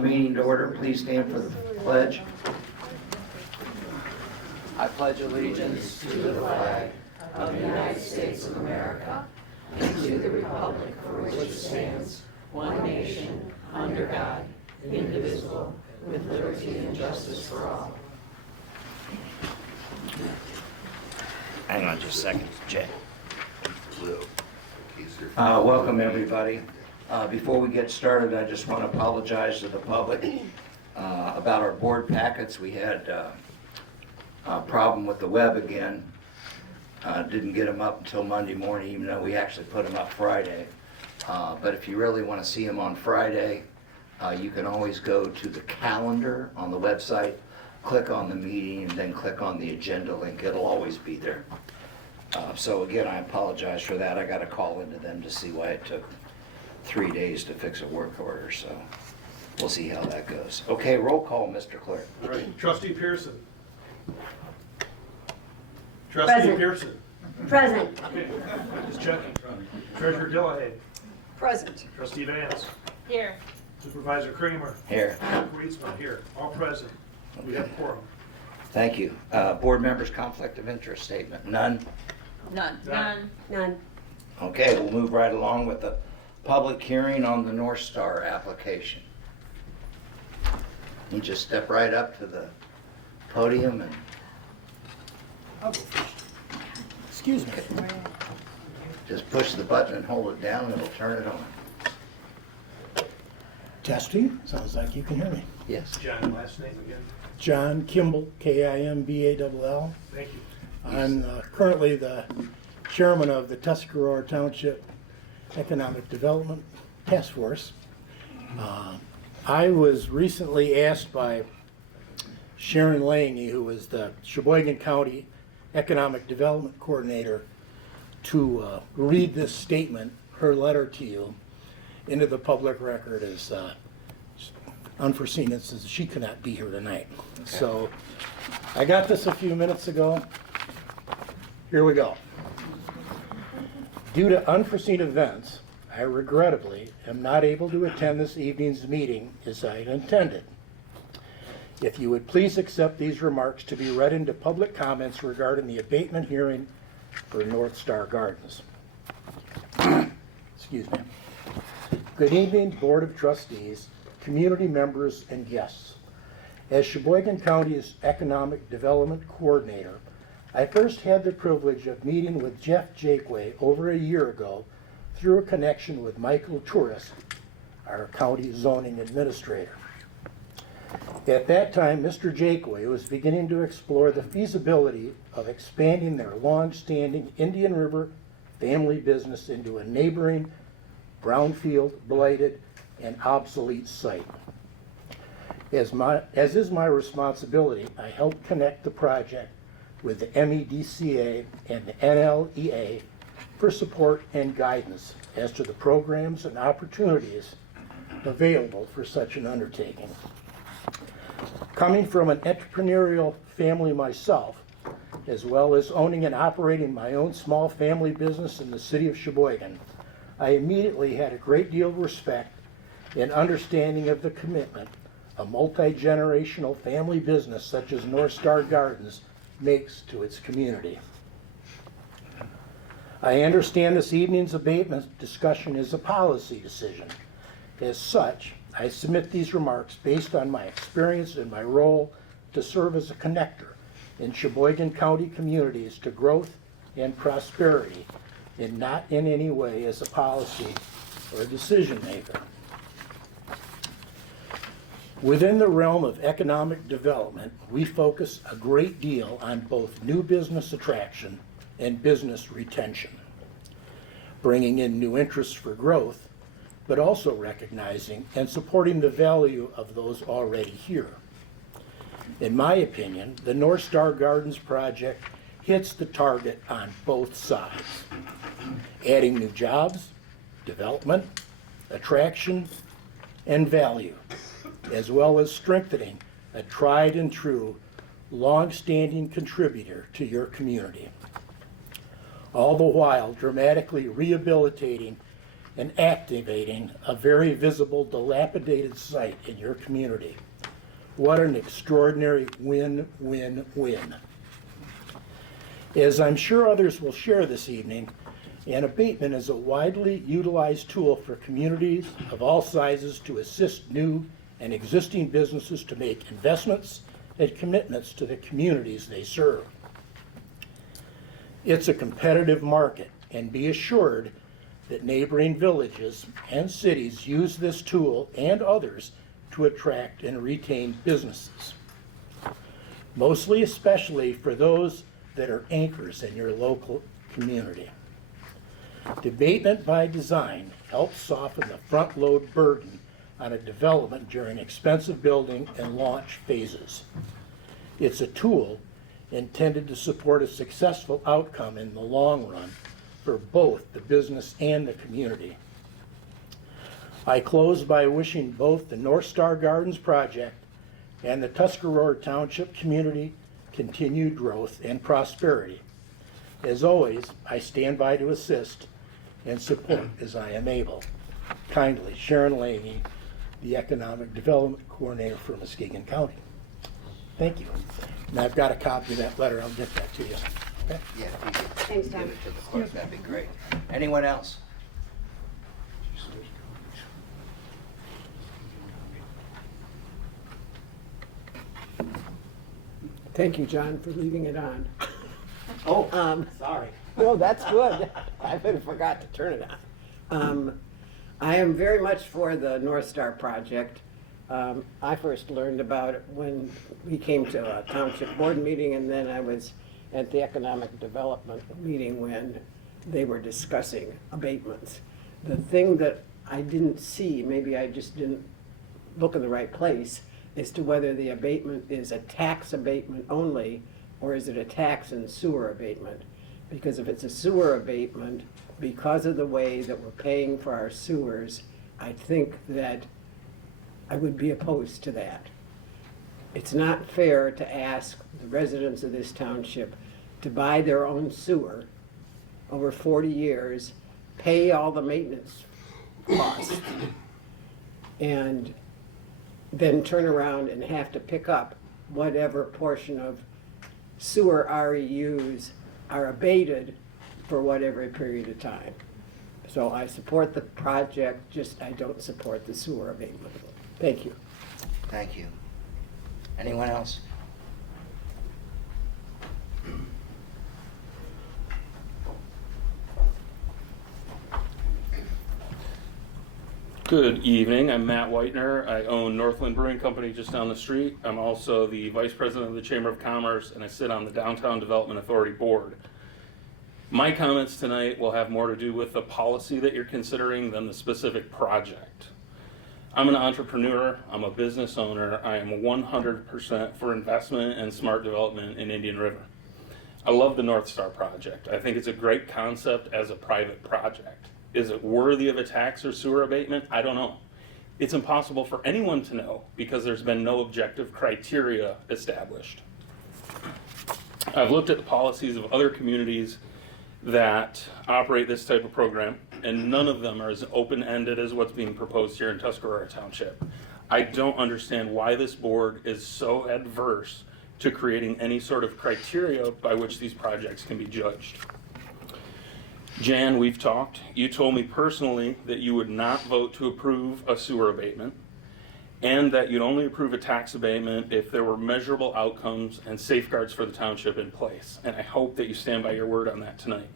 the meeting to order. Please stand for the pledge. I pledge allegiance to the flag of the United States of America and to the republic for which it stands, one nation, under God, indivisible, with liberty and justice for all. Hang on just a second, Jay. Welcome, everybody. Before we get started, I just want to apologize to the public about our board packets. We had a problem with the web again. Didn't get them up until Monday morning, even though we actually put them up Friday. But if you really want to see them on Friday, you can always go to the calendar on the website, click on the meeting, and then click on the agenda link. It'll always be there. So again, I apologize for that. I got to call into them to see why it took 3 days to fix a work order, so we'll see how that goes. Okay, roll call, Mr. Clerk. All right, Trustee Pearson. Trustee Present. Pearson. Present. Okay, just checking. Treasurer Dillahay. Present. Trustee Vance. Here. Supervisor Kramer. Here. Reedsma here. All present. We have quorum. Thank you. Board members' conflict of interest statement. None? None. None. Okay, we'll move right along with the public hearing on the North Star application. You just step right up to the podium and I'll go first. Excuse me. just push the button and hold it down and it'll turn it on. Testing. Sounds like you can hear me. Yes. John, last name again. John Kimball, Kimball. Thank you. I'm currently the chairman of the Tuscarora Township Economic Development Task Force. I was recently asked by Sharon Lange, who is the Sheboygan County Economic Development Coordinator, to read this statement, her letter to you, into the public record as unforeseen instances. She could not be here tonight. Okay. So I got this a few minutes ago. Here we go. Due to unforeseen events, I regrettably am not able to attend this evening's meeting as I had intended. If you would please accept these remarks to be read into public comments regarding the abatement hearing for North Star Gardens. Excuse me. Good evening, Board of Trustees, community members, and guests. As Sheboygan County's Economic Development Coordinator, I first had the privilege of meeting with Jeff Jakeway over a year ago through a connection with Michael Tourist, our county zoning administrator. At that time, Mr. Jakeway was beginning to explore the feasibility of expanding their long-standing Indian River family business into a neighboring brownfield, blighted, and obsolete site. As is my responsibility, I helped connect the project with the MEDCA and the NLEA for support and guidance as to the programs and opportunities available for such an undertaking. Coming from an entrepreneurial family myself, as well as owning and operating my own small family business in the city of Sheboygan, I immediately had a great deal of respect and understanding of the commitment a multi-generational family business such as North Star Gardens makes to its community. I understand this evening's abatement discussion is a policy decision. As such, I submit these remarks based on my experience and my role to serve as a connector in Sheboygan County communities to growth and prosperity, and not in any way as a policy or a decision maker. Within the realm of economic development, we focus a great deal on both new business attraction and business retention, bringing in new interests for growth, but also recognizing and supporting the value of those already here. In my opinion, the North Star Gardens project hits the target on both sides, adding new jobs, development, attraction, and value, as well as strengthening a tried and true, long-standing contributor to your community, all the while dramatically rehabilitating and activating a very visible, dilapidated site in your community. What an extraordinary win-win-win. As I'm sure others will share this evening, an abatement is a widely utilized tool for communities of all sizes to assist new and existing businesses to make investments and commitments to the communities they serve. It's a competitive market, and be assured that neighboring villages and cities use this tool and others to attract and retain businesses, mostly especially for those that are anchors in your local community. Abatement by design helps soften the front-load burden on a development during expensive building and launch phases. It's a tool intended to support a successful outcome in the long run for both the business and the community. I close by wishing both the North Star Gardens project and the Tuscarora Township community continued growth and prosperity. As always, I stand by to assist and support as I am able. Kindly, Sharon Laney, the Economic Development Coordinator for Muskegon County. Thank you. And I've got a copy of that letter. I'll get that to you. Okay? Yeah, if you could Thanks, Tom. give it to the clerk, that'd be great. Anyone else? Thank you, John, for leaving it on. Oh, sorry. No, that's good. I forgot to turn it on. I am very much for the North Star project. I first learned about it when we came to a Township Board meeting, and then I was at the Economic Development meeting when they were discussing abatements. The thing that I didn't see, maybe I just didn't look in the right place, as to whether the abatement is a tax abatement only, or is it a tax and sewer abatement? Because if it's a sewer abatement, because of the way that we're paying for our sewers, I think that I would be opposed to that. It's not fair to ask the residents of this township to buy their own sewer over 40 years, pay all the maintenance costs, and then turn around and have to pick up whatever portion of sewer REUs are abated for whatever period of time. So I support the project, just I don't support the sewer abatement. Thank you. Thank you. Anyone else? Good evening. I'm Matt Whitener. I own Northland Brewing Company just down the street. I'm also the Vice President of the Chamber of Commerce, and I sit on the Downtown Development Authority Board. My comments tonight will have more to do with the policy that you're considering than the specific project. I'm an entrepreneur. I'm a business owner. I am 100% for investment and smart development in Indian River. I love the North Star project. I think it's a great concept as a private project. Is it worthy of a tax or sewer abatement? I don't know. It's impossible for anyone to know because there's been no objective criteria established. I've looked at the policies of other communities that operate this type of program, and none of them are as open-ended as what's being proposed here in Tuscarora Township. I don't understand why this board is so adverse to creating any sort of criteria by which these projects can be judged. Jan, we've talked. You told me personally that you would not vote to approve a sewer abatement, and that you'd only approve a tax abatement if there were measurable outcomes and safeguards for the township in place. And I hope that you stand by your word on that tonight.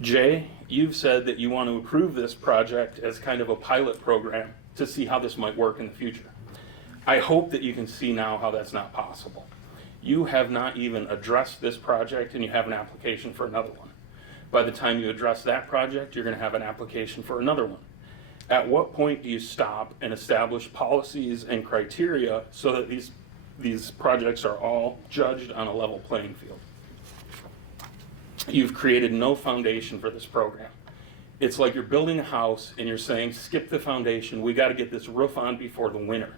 Jay, you've said that you want to approve this project as kind of a pilot program to see how this might work in the future. I hope that you can see now how that's not possible. You have not even addressed this project, and you have an application for another one. By the time you address that project, you're going to have an application for another one. At what point do you stop and establish policies and criteria so that these projects are all judged on a level playing field? You've created no foundation for this program. It's like you're building a house and you're saying, skip the foundation, we got to get this roof on before the winter.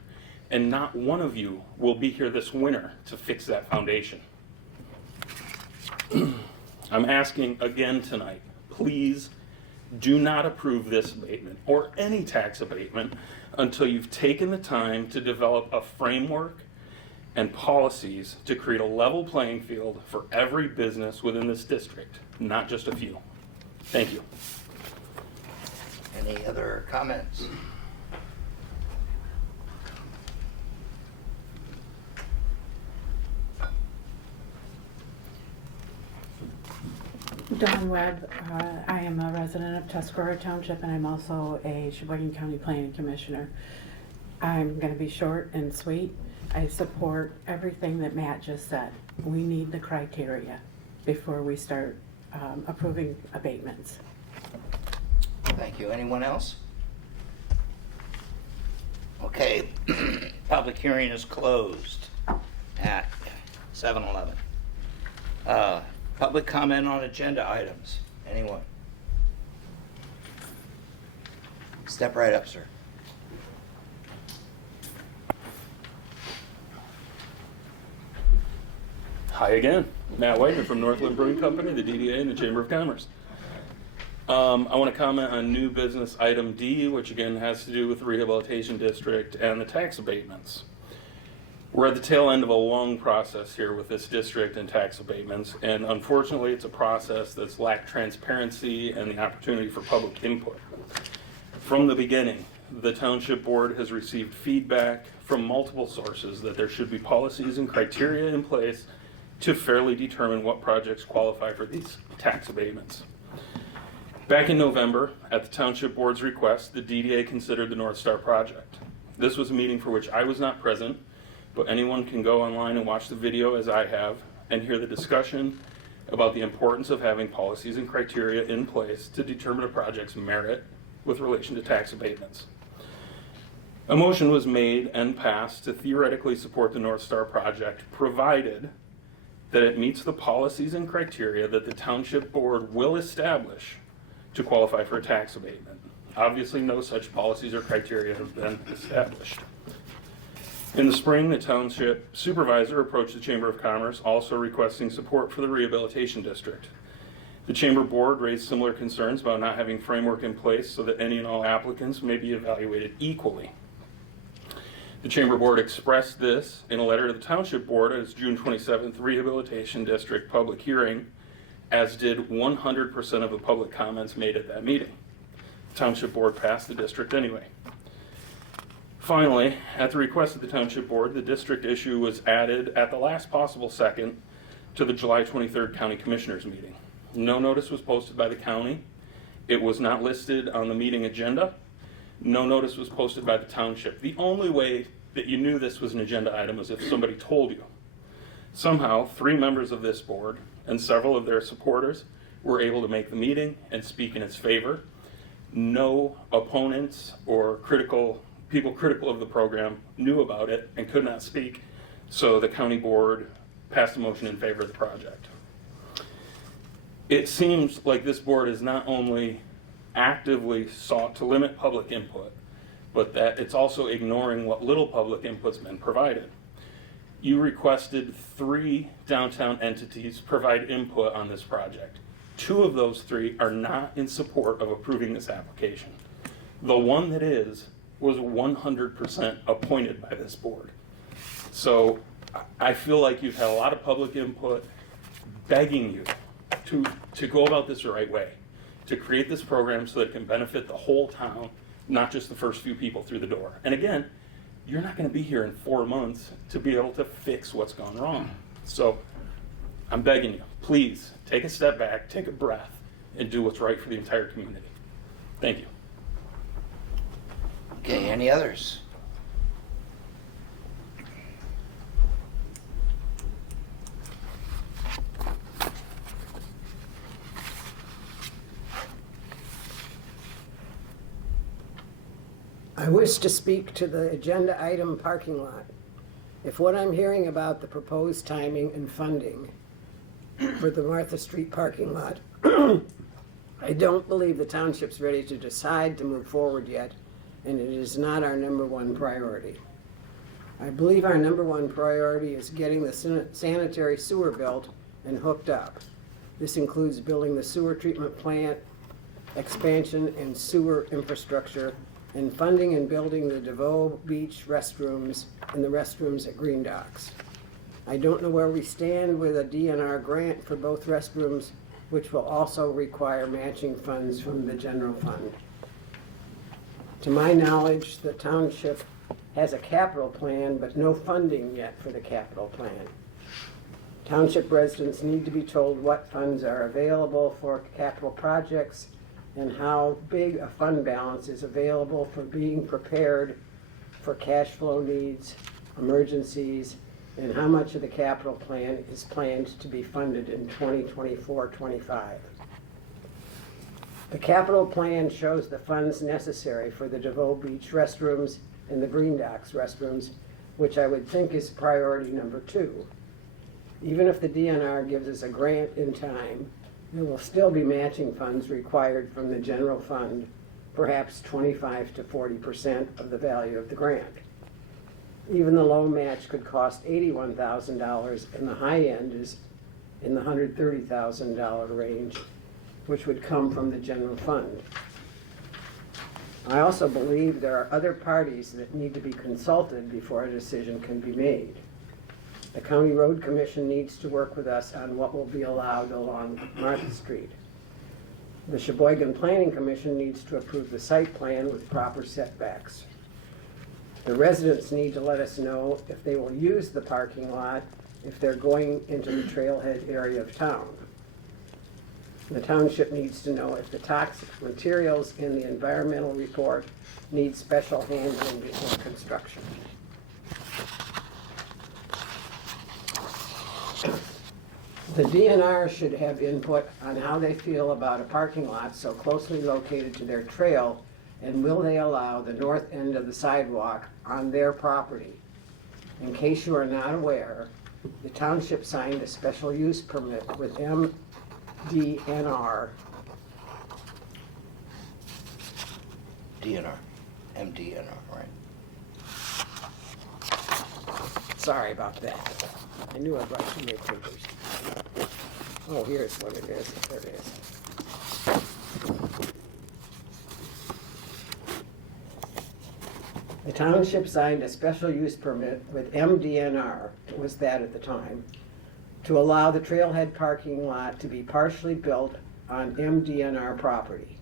And not one of you will be here this winter to fix that foundation. I'm asking again tonight, please do not approve this abatement or any tax abatement until you've taken the time to develop a framework and policies to create a level playing field for every business within this district, not just a few. Thank you. Any other comments? Dawn Webb, I am a resident of Tuscarora Township, and I'm also a Sheboygan County Planning Commissioner. I'm going to be short and sweet. I support everything that Matt just said. We need the criteria before we start approving abatements. Thank you. Anyone else? Okay, public hearing is closed at 7:11. Public comment on agenda items. Anyone? Step right up, sir. Hi again, Matt Whitener from Northland Brewing Company, the DDA, and the Chamber of Commerce. I want to comment on new business item D, which again has to do with the rehabilitation district and the tax abatements. We're at the tail end of a long process here with this district and tax abatements, and unfortunately it's a process that's lacked transparency and the opportunity for public input. From the beginning, the Township Board has received feedback from multiple sources that there should be policies and criteria in place to fairly determine what projects qualify for these tax abatements. Back in November, at the Township Board's request, the DDA considered the North Star project. This was a meeting for which I was not present, but anyone can go online and watch the video as I have and hear the discussion about the importance of having policies and criteria in place to determine a project's merit with relation to tax abatements. A motion was made and passed to theoretically support the North Star project, provided that it meets the policies and criteria that the Township Board will establish to qualify for a tax abatement. Obviously, no such policies or criteria have been established. In the spring, the Township Supervisor approached the Chamber of Commerce, also requesting support for the rehabilitation district. The Chamber Board raised similar concerns about not having framework in place so that any and all applicants may be evaluated equally. The Chamber Board expressed this in a letter to the Township Board at its June 27th Rehabilitation District public hearing, as did 100% of the public comments made at that meeting. The Township Board passed the district anyway. Finally, at the request of the Township Board, the district issue was added at the last possible second to the July 23rd County Commissioners meeting. No notice was posted by the county. It was not listed on the meeting agenda. No notice was posted by the township. The only way that you knew this was an agenda item was if somebody told you. Somehow, 3 members of this board and several of their supporters were able to make the meeting and speak in its favor. No opponents or people critical of the program knew about it and could not speak, so the county board passed a motion in favor of the project. It seems like this board is not only actively sought to limit public input, but that it's also ignoring what little public input's been provided. You requested 3 downtown entities provide input on this project. 2 of those 3 are not in support of approving this application. The one that is was 100% appointed by this board. So I feel like you've had a lot of public input begging you to go about this the right way, to create this program so that it can benefit the whole town, not just the first few people through the door. And again, you're not going to be here in 4 months to be able to fix what's gone wrong. So I'm begging you, please take a step back, take a breath, and do what's right for the entire community. Thank you. Okay, any others? I wish to speak to the agenda item parking lot. If what I'm hearing about the proposed timing and funding for the Martha Street parking lot, I don't believe the township's ready to decide to move forward yet, and it is not our #1 priority. I believe our #1 priority is getting the sanitary sewer built and hooked up. This includes building the sewer treatment plant expansion and sewer infrastructure, and funding and building the DeVoe Beach restrooms and the restrooms at Green Docks. I don't know where we stand with a DNR grant for both restrooms, which will also require matching funds from the general fund. To my knowledge, the township has a capital plan, but no funding yet for the capital plan. Township residents need to be told what funds are available for capital projects and how big a fund balance is available for being prepared for cash flow needs, emergencies, and how much of the capital plan is planned to be funded in 2024-25. The capital plan shows the funds necessary for the DeVoe Beach restrooms and the Green Docks restrooms, which I would think is priority number 2. Even if the DNR gives us a grant in time, there will still be matching funds required from the general fund, perhaps 25 to 40% of the value of the grant. Even the low match could cost $81,000, and the high end is in the $130,000 range, which would come from the general fund. I also believe there are other parties that need to be consulted before a decision can be made. The County Road Commission needs to work with us on what will be allowed along Martha Street. The Sheboygan Planning Commission needs to approve the site plan with proper setbacks. The residents need to let us know if they will use the parking lot if they're going into the trailhead area of town. The township needs to know if the toxic materials in the environmental report need special handling before construction. The DNR should have input on how they feel about a parking lot so closely located to their trail, and will they allow the north end of the sidewalk on their property. In case you are not aware, the township signed a special use permit with MDNR MDNR, right? Sorry about that. I knew I'd write too many papers. Oh, here's what it is. There it is. The township signed a special use permit with MDNR, it was that at the time, to allow the trailhead parking lot to be partially built on MDNR property.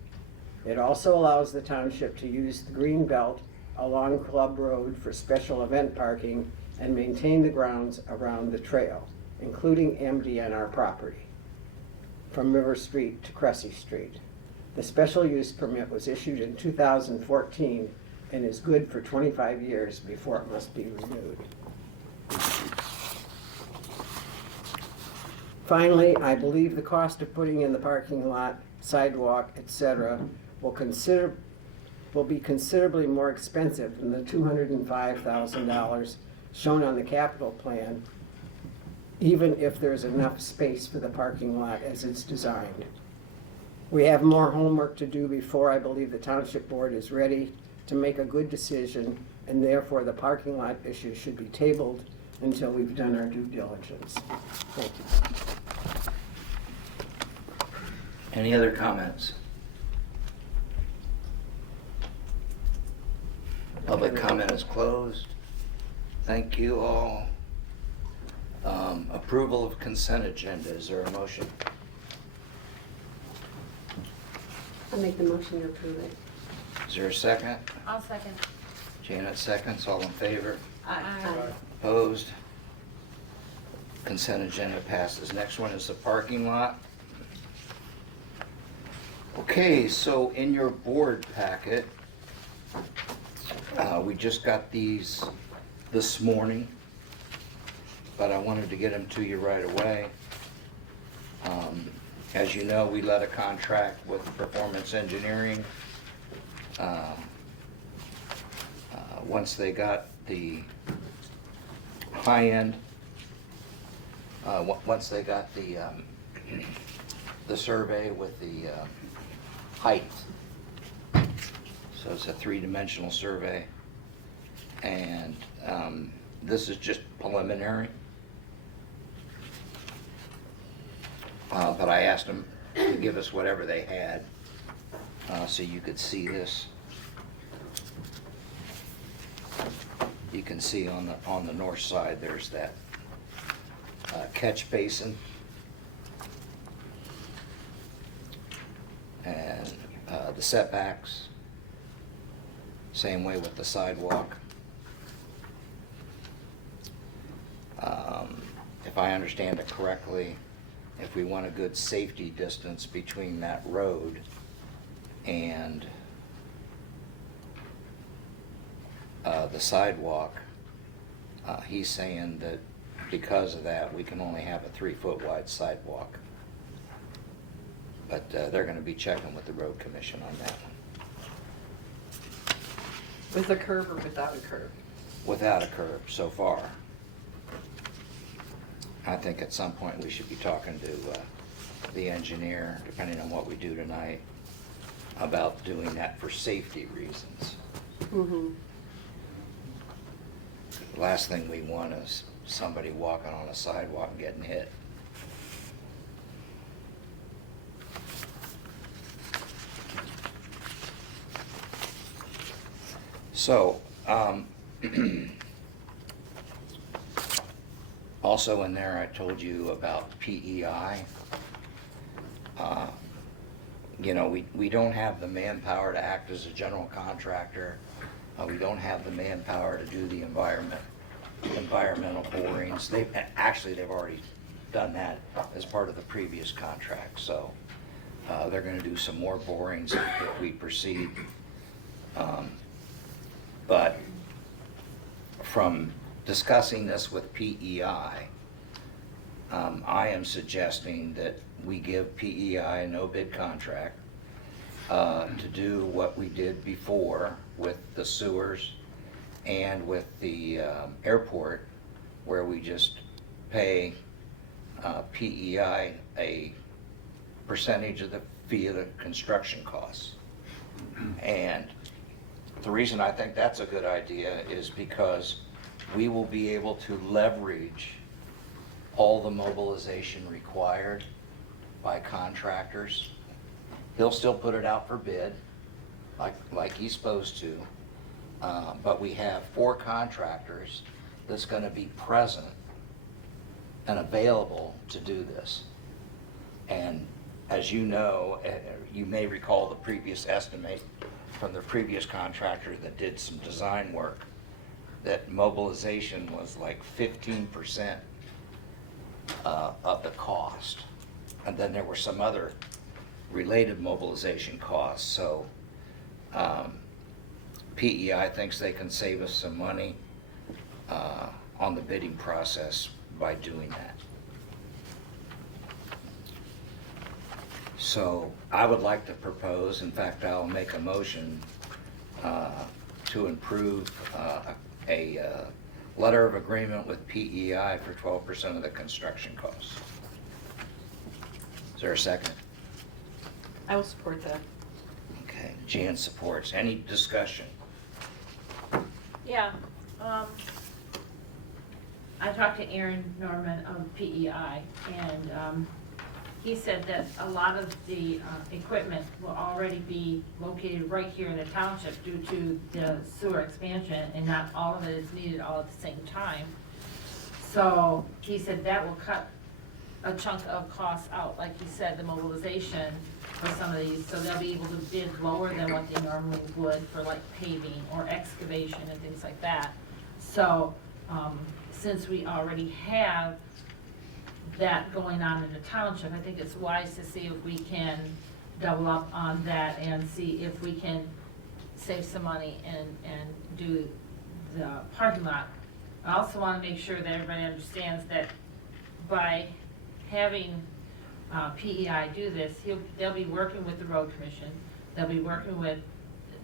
It also allows the township to use the green belt along Club Road for special event parking and maintain the grounds around the trail, including MDNR property, from River Street to Cressy Street. The special use permit was issued in 2014 and is good for 25 years before it must be renewed. Finally, I believe the cost of putting in the parking lot, sidewalk, etc. will be considerably more expensive than the $205,000 shown on the capital plan, even if there's enough space for the parking lot as it's designed. We have more homework to do before I believe the Township Board is ready to make a good decision, and therefore the parking lot issue should be tabled until we've done our due diligence. Thank you. Any other comments? Public comment is closed. Thank you all. Approval of consent agenda. Is there a motion? I'll make the motion to approve it. Is there a second? I'll second. Janet seconds. All in favor? Aye. Opposed? Consent agenda passes. Next one is the parking lot. Okay, so in your board packet, we just got these this morning, but I wanted to get them to you right away. As you know, we let a contract with Performance Engineering. Once they got the high end, once they got the survey with the height, so it's a three-dimensional survey, and this is just preliminary. But I asked them to give us whatever they had, so you could see this. You can see on the north side, there's that catch basin. And the setbacks, same way with the sidewalk. If I understand it correctly, if we want a good safety distance between that road and the sidewalk, he's saying that because of that, we can only have a 3-foot wide sidewalk. But they're gonna be checking with the road commission on that one. With a curb or without a curb? Without a curb so far. I think at some point we should be talking to the engineer, depending on what we do tonight, about doing that for safety reasons. Mm-hmm. The last thing we want is somebody walking on a sidewalk and getting hit. So, also in there, I told you about PEI. You know, we don't have the manpower to act as a general contractor. We don't have the manpower to do the environmental borings. They've already done that as part of the previous contract. So they're going to do some more borings if we proceed. But from discussing this with PEI, I am suggesting that we give PEI a no-bid contract to do what we did before with the sewers and with the airport, where we just pay PEI a percentage of the fee of the construction costs. And the reason I think that's a good idea is because we will be able to leverage all the mobilization required by contractors. He'll still put it out for bid, like he's supposed to, but we have 4 contractors that's going to be present and available to do this. And as you know, you may recall the previous estimate from the previous contractor that did some design work, that mobilization was like 15% of the cost. And then there were some other related mobilization costs. So PEI thinks they can save us some money on the bidding process by doing that. So I would like to propose, in fact, I'll make a motion to approve a letter of agreement with PEI for 12% of the construction costs. Is there a second? I will support that. Okay, Jan supports. Any discussion? Yeah, I talked to Aaron Norman of PEI, and he said that a lot of the equipment will already be located right here in the township due to the sewer expansion, and not all of it is needed all at the same time. So he said that will cut a chunk of costs out, like he said, the mobilization for some of these, so they'll be able to bid lower than what they normally would for like paving or excavation and things like that. So since we already have that going on in the township, I think it's wise to see if we can double up on that and see if we can save some money and do the parking lot. I also want to make sure that everybody understands that by having PEI do this, they'll be working with the road commission, they'll be working with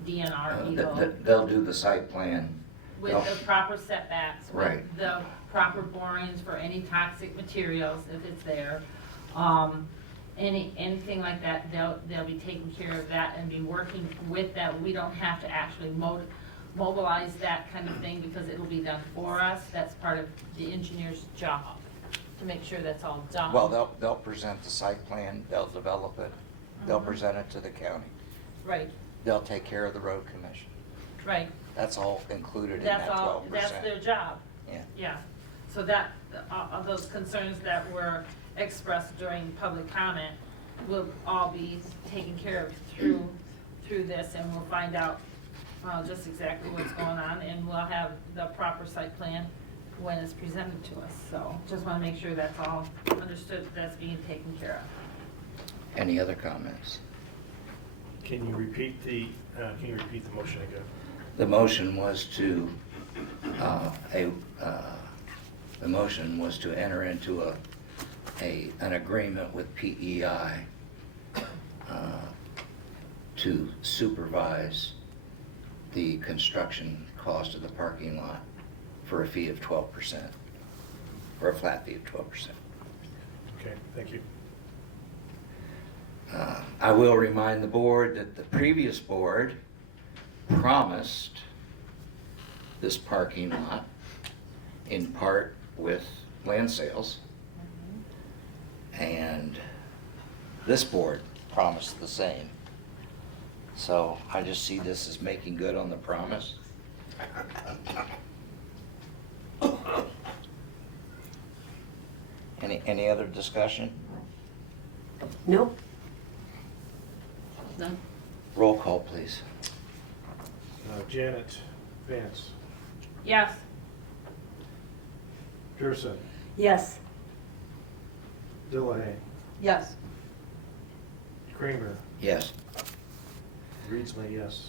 DNR, EGLE, They'll do the site plan. with the proper setbacks, Right. with the proper borings for any toxic materials if it's there. Anything like that, they'll be taking care of that and be working with that. We don't have to actually mobilize that kind of thing because it'll be done for us. That's part of the engineer's job, to make sure that's all done. Well, they'll present the site plan, they'll develop it, they'll present it to the county. Right, they'll take care of the road commission. right. That's all included in That's that all, 12%. that's their job. Yeah. Yeah, so that, all those concerns that were expressed during public comment will all be taken care of through this, and we'll find out just exactly what's going on, and we'll have the proper site plan when it's presented to us. So just want to make sure that's all understood, that's being taken care of. Any other comments? Can you repeat the motion again? The motion was to, the motion was to enter into an agreement with PEI to supervise the construction cost of the parking lot for a fee of 12%, for a flat fee of 12%. Okay, thank you. I will remind the board that the previous board promised this parking lot in part with land sales, and this board promised the same. So I just see this as making good on the promise. Any other discussion? Nope. None? Roll call, please. Janet Vance, Yes, Pearson, Yes. Dillahay, Yes. Kramer, Yes. Reed's my yes.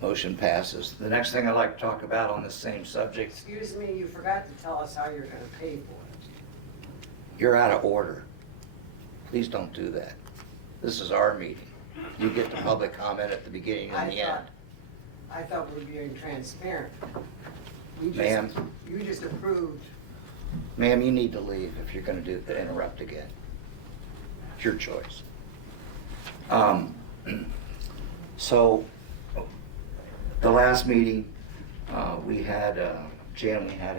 Motion passes. The next thing I'd like to talk about on the same subject, Excuse me, you forgot to tell us how you're gonna pay for it. you're out of order. Please don't do that. This is our meeting. You get the public comment at the beginning and the end. I thought we were being transparent. Ma'am. You just approved. Ma'am, you need to leave if you're gonna interrupt again. It's your choice. So, the last meeting, we had, Jan, we had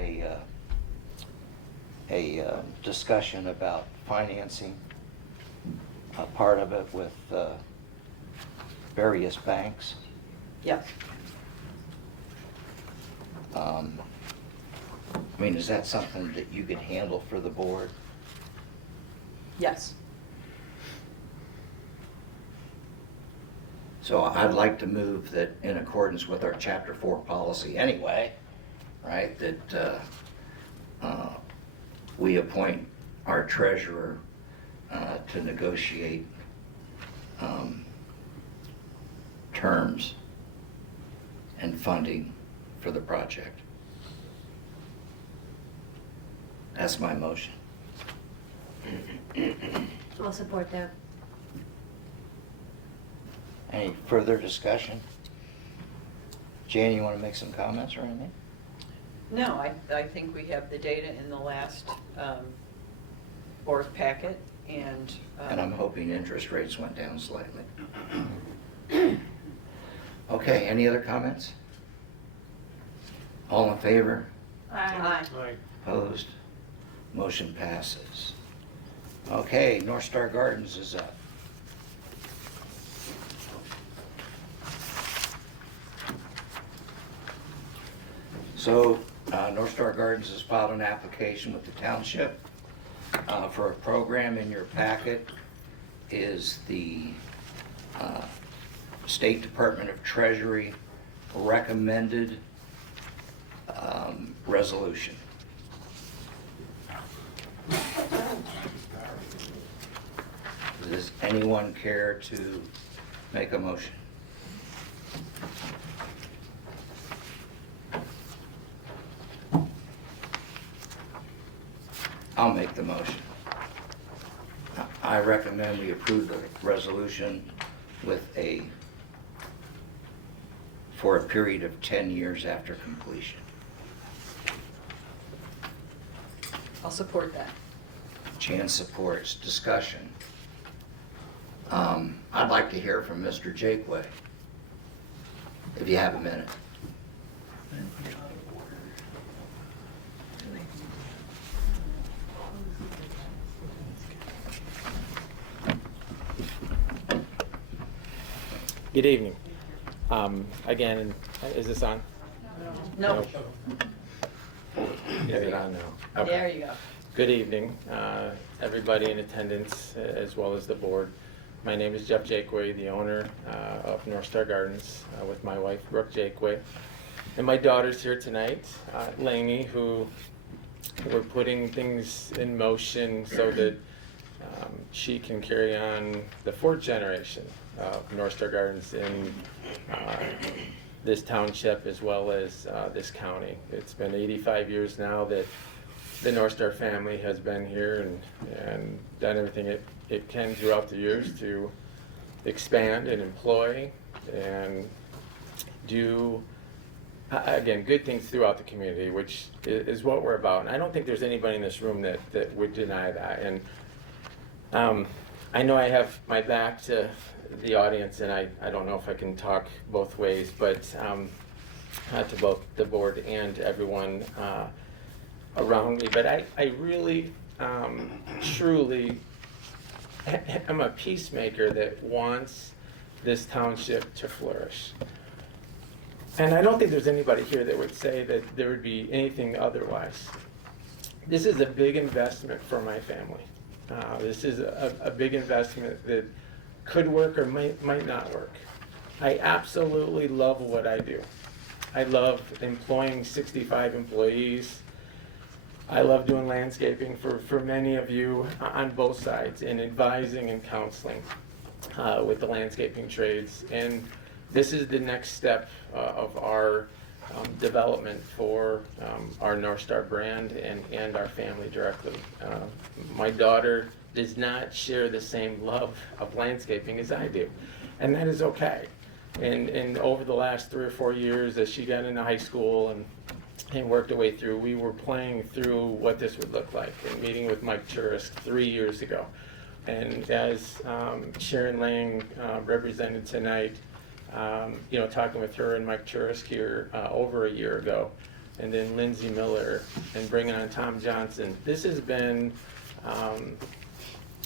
a discussion about financing, a part of it with various banks. Yes. I mean, is that something that you could handle for the board? Yes. So I'd like to move that in accordance with our Chapter 4 policy anyway, right, that we appoint our treasurer to negotiate terms and funding for the project. That's my motion. I'll support that. Any further discussion? Jan, you want to make some comments or anything? No, I think we have the data in the last board packet, and. And I'm hoping interest rates went down slightly. Okay, any other comments? All in favor? Aye. Aye. Opposed? Motion passes. Okay, North Star Gardens is up. So, North Star Gardens has filed an application with the township for a program. In your packet is the State Department of Treasury recommended resolution. Does anyone care to make a motion? I'll make the motion. I recommend we approve the resolution for a period of 10 years after completion. I'll support that. Chan supports. Discussion. I'd like to hear from Mr. Jakeway, if you have a minute. Good evening. Again, is this on? No, Is it on now? Okay. there you go. Good evening, everybody in attendance, as well as the board. My name is Jeff Jakeway, the owner of North Star Gardens, with my wife, Brooke Jakeway. And my daughter's here tonight, Lainey, who we're putting things in motion so that she can carry on the fourth generation of North Star Gardens in this township as well as this county. It's been 85 years now that the North Star family has been here and done everything it can throughout the years to expand and employ and do, again, good things throughout the community, which is what we're about. And I don't think there's anybody in this room that would deny that. And I know I have my back to the audience, and I don't know if I can talk both ways, but to both the board and everyone around me. But I really, truly am a peacemaker that wants this township to flourish. And I don't think there's anybody here that would say that there would be anything otherwise. This is a big investment for my family. This is a big investment that could work or might not work. I absolutely love what I do. I love employing 65 employees. I love doing landscaping for many of you on both sides, and advising and counseling with the landscaping trades. And this is the next step of our development for our North Star brand and our family directly. My daughter does not share the same love of landscaping as I do, and that is okay. And over the last 3 or 4 years, as she got into high school and worked her way through, we were playing through what this would look like, and meeting with Mike Churisk 3 years ago. And as Sharon Lang represented tonight, talking with her and Mike Churisk here over a year ago, and then Lindsay Miller, and bringing on Tom Johnson. This has been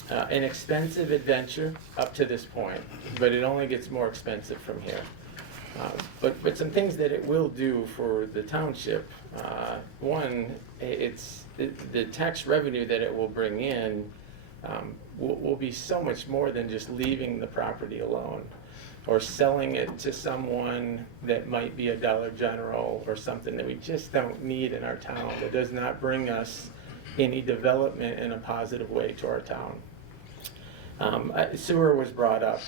an expensive adventure up to this point, but it only gets more expensive from here. But some things that it will do for the township, one, it's the tax revenue that it will bring in will be so much more than just leaving the property alone, or selling it to someone that might be a Dollar General or something that we just don't need in our town, that does not bring us any development in a positive way to our town. Sewer was brought up.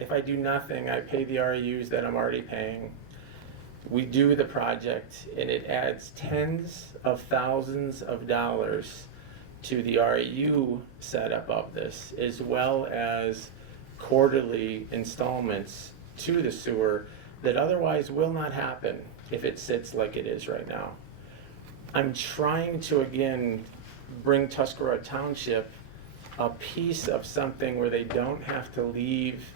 If I do nothing, I pay the REUs that I'm already paying. We do the project, and it adds tens of thousands of dollars to the REU setup of this, as well as quarterly installments to the sewer that otherwise will not happen if it sits like it is right now. I'm trying to, again, bring Tuscarora Township a piece of something where they don't have to leave.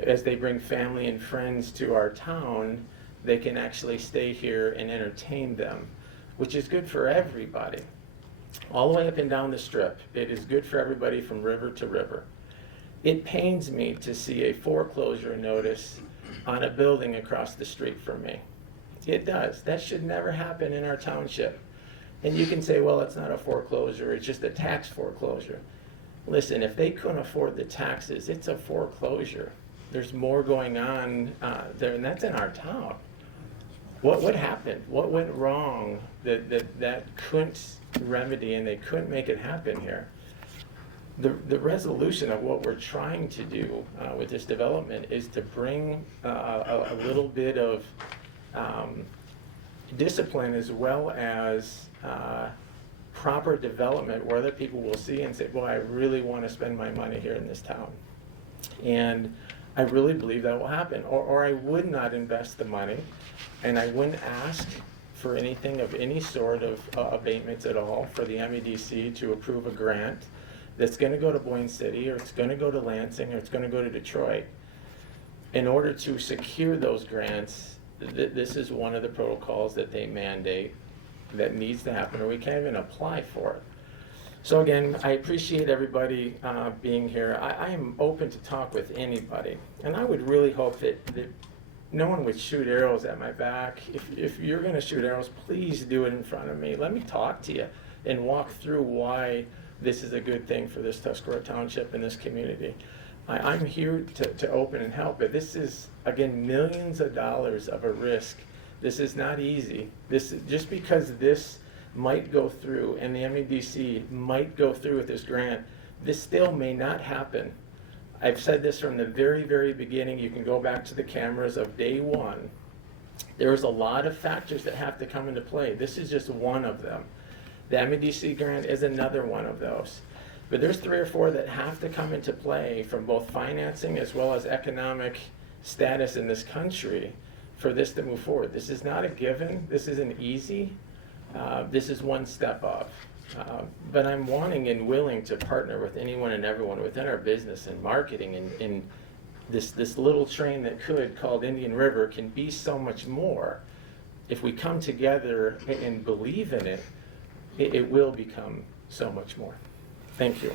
As they bring family and friends to our town, they can actually stay here and entertain them, which is good for everybody. All the way up and down the strip, it is good for everybody from river to river. It pains me to see a foreclosure notice on a building across the street from me. It does. That should never happen in our township. And you can say, well, it's not a foreclosure, it's just a tax foreclosure. Listen, if they couldn't afford the taxes, it's a foreclosure. There's more going on there, and that's in our town. What happened? What went wrong that couldn't remedy, and they couldn't make it happen here? The resolution of what we're trying to do with this development is to bring a little bit of discipline, as well as proper development, where other people will see and say, well, I really want to spend my money here in this town. And I really believe that will happen, or I would not invest the money, and I wouldn't ask for anything of any sort of abatements at all for the MEDC to approve a grant that's going to go to Boyne City, or it's going to go to Lansing, or it's going to go to Detroit. In order to secure those grants, this is one of the protocols that they mandate that needs to happen, or we can't even apply for it. So again, I appreciate everybody being here. I am open to talk with anybody, and I would really hope that no one would shoot arrows at my back. If you're going to shoot arrows, please do it in front of me. Let me talk to you and walk through why this is a good thing for this Tuscarora Township and this community. I'm here to open and help, but this is, again, millions of dollars of a risk. This is not easy. This is, just because this might go through and the MEDC might go through with this grant, this still may not happen. I've said this from the very, very beginning. You can go back to the cameras of day one. There's a lot of factors that have to come into play. This is just one of them. The MEDC grant is another one of those. But there's 3 or 4 that have to come into play from both financing as well as economic status in this country for this to move forward. This is not a given. This isn't easy. This is one step up. But I'm wanting and willing to partner with anyone and everyone within our business and marketing, and this little train that could, called Indian River, can be so much more. If we come together and believe in it, it will become so much more. Thank you.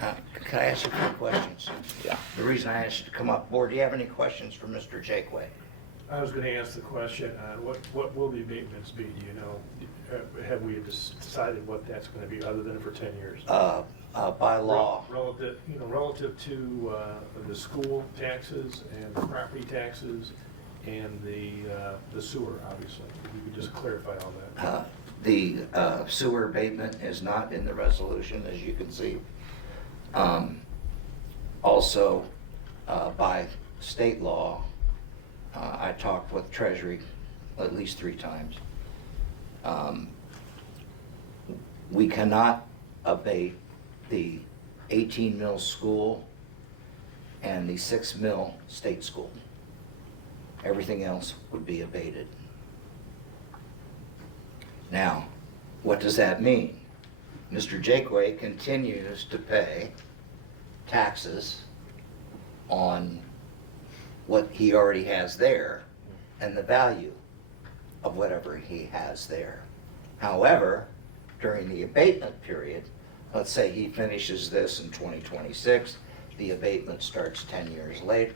Can I ask a few questions? Yeah. The reason I asked you to come up, board, do you have any questions for Mr. Jakeway? I was gonna ask the question, what will the abatements be, do you know? Have we decided what that's gonna be, other than for 10 years? By law. Relative to the school taxes and the property taxes and the sewer, obviously. If you could just clarify all that. The sewer abatement is not in the resolution, as you can see. Also, by state law, I talked with Treasury at least 3 times. We cannot abate the 18 mil school and the 6 mil state school. Everything else would be abated. Now, what does that mean? Mr. Jakeway continues to pay taxes on what he already has there and the value of whatever he has there. However, during the abatement period, let's say he finishes this in 2026, the abatement starts 10 years later,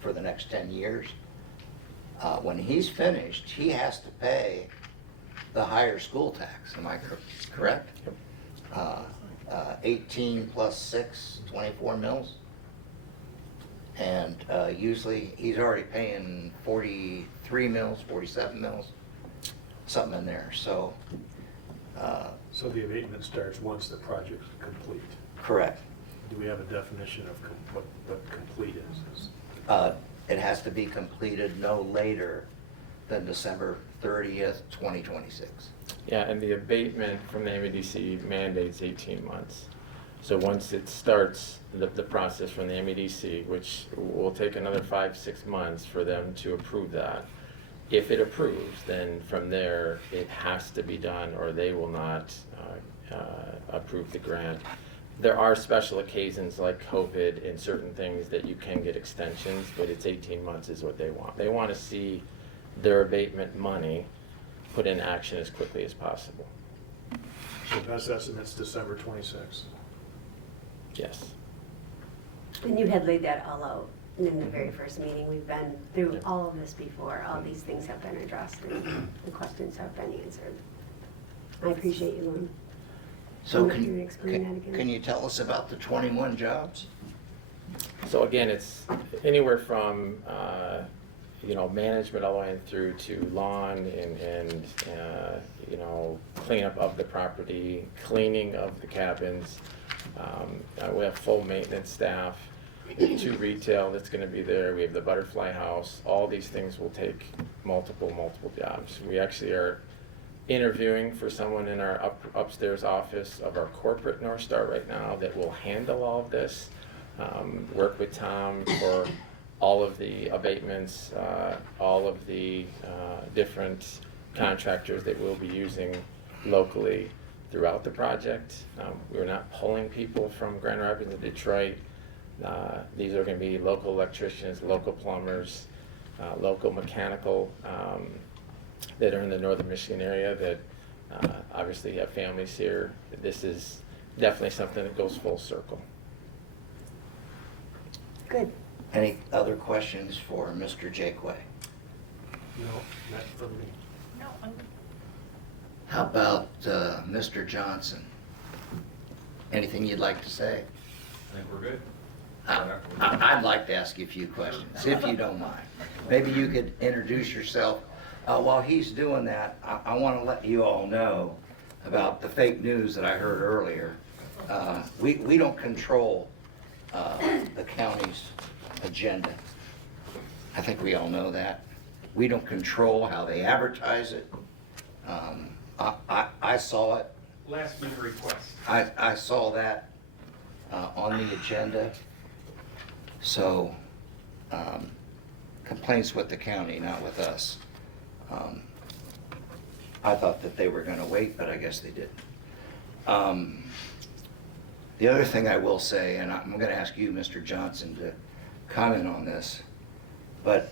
for the next 10 years. When he's finished, he has to pay the higher school tax, am I correct? 18 plus 6, 24 mils. And usually he's already paying 43 mils, 47 mils, something in there. So So the abatement starts once the project's complete. correct. Do we have a definition of what complete is? It has to be completed no later than December 30th, 2026. Yeah, and the abatement from the MEDC mandates 18 months. So once it starts, the process from the MEDC, which will take another 5-6 months for them to approve that. If it approves, then from there, it has to be done, or they will not approve the grant. There are special occasions like COVID and certain things that you can get extensions, but it's 18 months is what they want. They want to see their abatement money put in action as quickly as possible. So best estimate's December 26th. Yes. And you had laid that all out in the very first meeting. We've been through all of this before. All these things have been addressed and the questions have been answered. I appreciate you, Lynn. So Can you explain that again? can you tell us about the 21 jobs? So again, it's anywhere from management all the way through to lawn and cleanup of the property, cleaning of the cabins. We have full maintenance staff. We have 2 retail that's going to be there. We have the butterfly house. All these things will take multiple jobs. We actually are interviewing for someone in our upstairs office of our corporate North Star right now that will handle all of this. Work with Tom for all of the abatements, all of the different contractors that we'll be using locally throughout the project. We're not pulling people from Grand Rapids and Detroit. These are going to be local electricians, local plumbers, local mechanical that are in the northern Michigan area that Obviously, you have families here. This is definitely something that goes full circle. Good. Any other questions for Mr. Jakeway? No, not for me. No, How about Mr. Johnson? Anything you'd like to say? I think we're good. I'd like to ask you a few questions, if you don't mind. Maybe you could introduce yourself. While he's doing that, I want to let you all know about the fake news that I heard earlier. We don't control the county's agenda. I think we all know that. We don't control how they advertise it. I saw it. Last minute request. I saw that on the agenda. So, complaints with the county, not with us. I thought that they were gonna wait, but I guess they didn't. The other thing I will say, and I'm gonna ask you, Mr. Johnson, to comment on this, but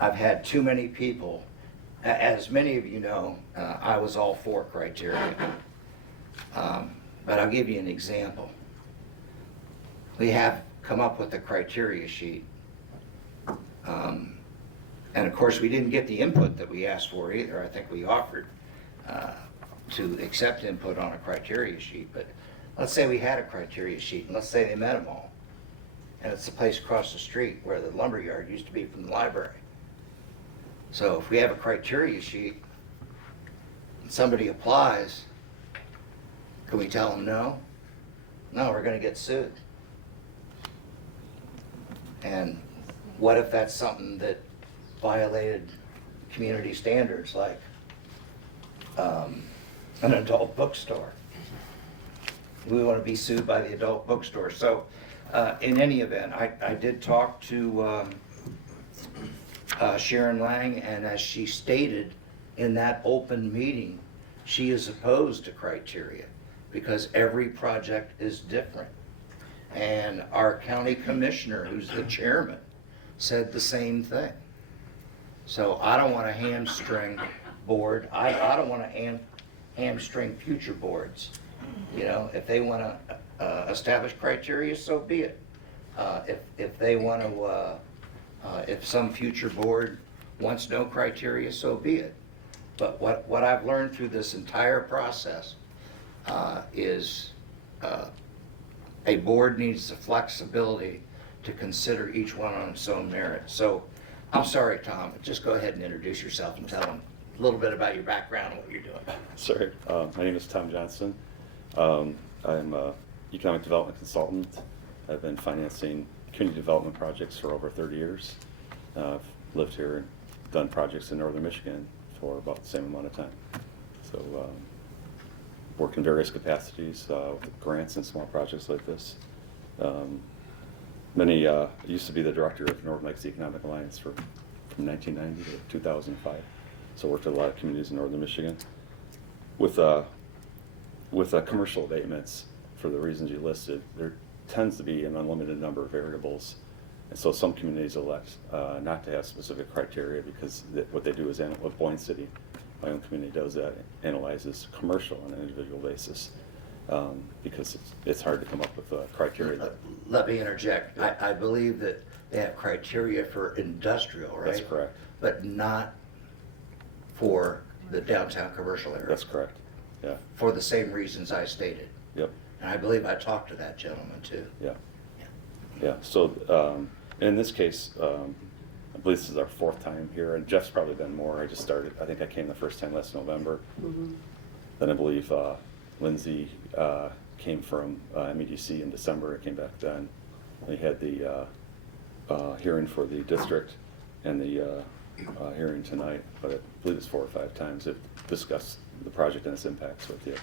I've had too many people, as many of you know, I was all for criteria. But I'll give you an example. We have come up with a criteria sheet. And of course, we didn't get the input that we asked for either. I think we offered to accept input on a criteria sheet, but let's say we had a criteria sheet, and let's say they met them all. And it's the place across the street where the lumberyard used to be from the library. So if we have a criteria sheet, and somebody applies, can we tell them no? No, we're gonna get sued. And what if that's something that violated community standards, like an adult bookstore? We want to be sued by the adult bookstore. So in any event, I did talk to Sharon Lang, and as she stated in that open meeting, she is opposed to criteria because every project is different. And our county commissioner, who's the chairman, said the same thing. So I don't want to hamstring board. I don't want to hamstring future boards. You know, if they want to establish criteria, so be it. If they want to, if some future board wants no criteria, so be it. But what I've learned through this entire process is a board needs the flexibility to consider each one on its own merit. So I'm sorry, Tom, but just go ahead and introduce yourself and tell them a little bit about your background and what you're doing. Sorry, my name is Tom Johnson. I'm an economic development consultant. I've been financing community development projects for over 30 years. I've lived here and done projects in northern Michigan for about the same amount of time. So work in various capacities with grants and small projects like this. I used to be the director of Northern Lakes Economic Alliance from 1990 to 2005. So worked with a lot of communities in northern Michigan. With commercial abatements, for the reasons you listed, there tends to be an unlimited number of variables. And so some communities elect not to have specific criteria because what they do is, what Boyne City, my own community, does that, analyzes commercial on an individual basis because it's hard to come up with criteria. Let me interject. I believe that they have criteria for industrial, right? That's correct. But not for the downtown commercial area. That's correct, yeah. For the same reasons I stated. Yep. And I believe I talked to that gentleman too. Yeah. Yeah, so in this case, I believe this is our 4th time here, and Jeff's probably been more. I just started, I think I came the first time last November. Mm-hmm. Then I believe Lindsay came from MEDC in December. I came back then. We had the hearing for the district and the hearing tonight, but I believe it's 4 or 5 times they've discussed the project and its impacts with you.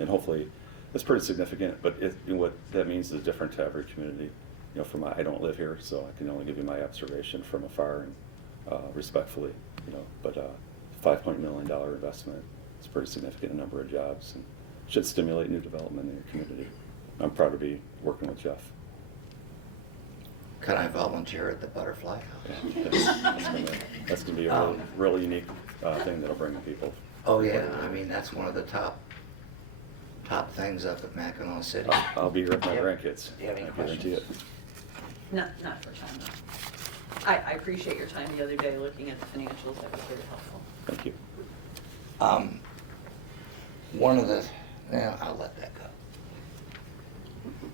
And hopefully, it's pretty significant, but what that means is different to every community. You know, I don't live here, so I can only give you my observation from afar and respectfully, you know, but $5 million investment, it's a pretty significant number of jobs and should stimulate new development in your community. I'm proud to be working with Jeff. Can I volunteer at the Butterfly House? Yeah, that's going to be a really unique thing that'll bring people Oh, yeah, I mean, that's one of the top things up at Mackinac City. I'll be here with my grandkids. Do you have any I guarantee it. questions? Not for time, no. I appreciate your time the other day looking at the financials. That was very helpful. Thank you. One of the, I'll let that go.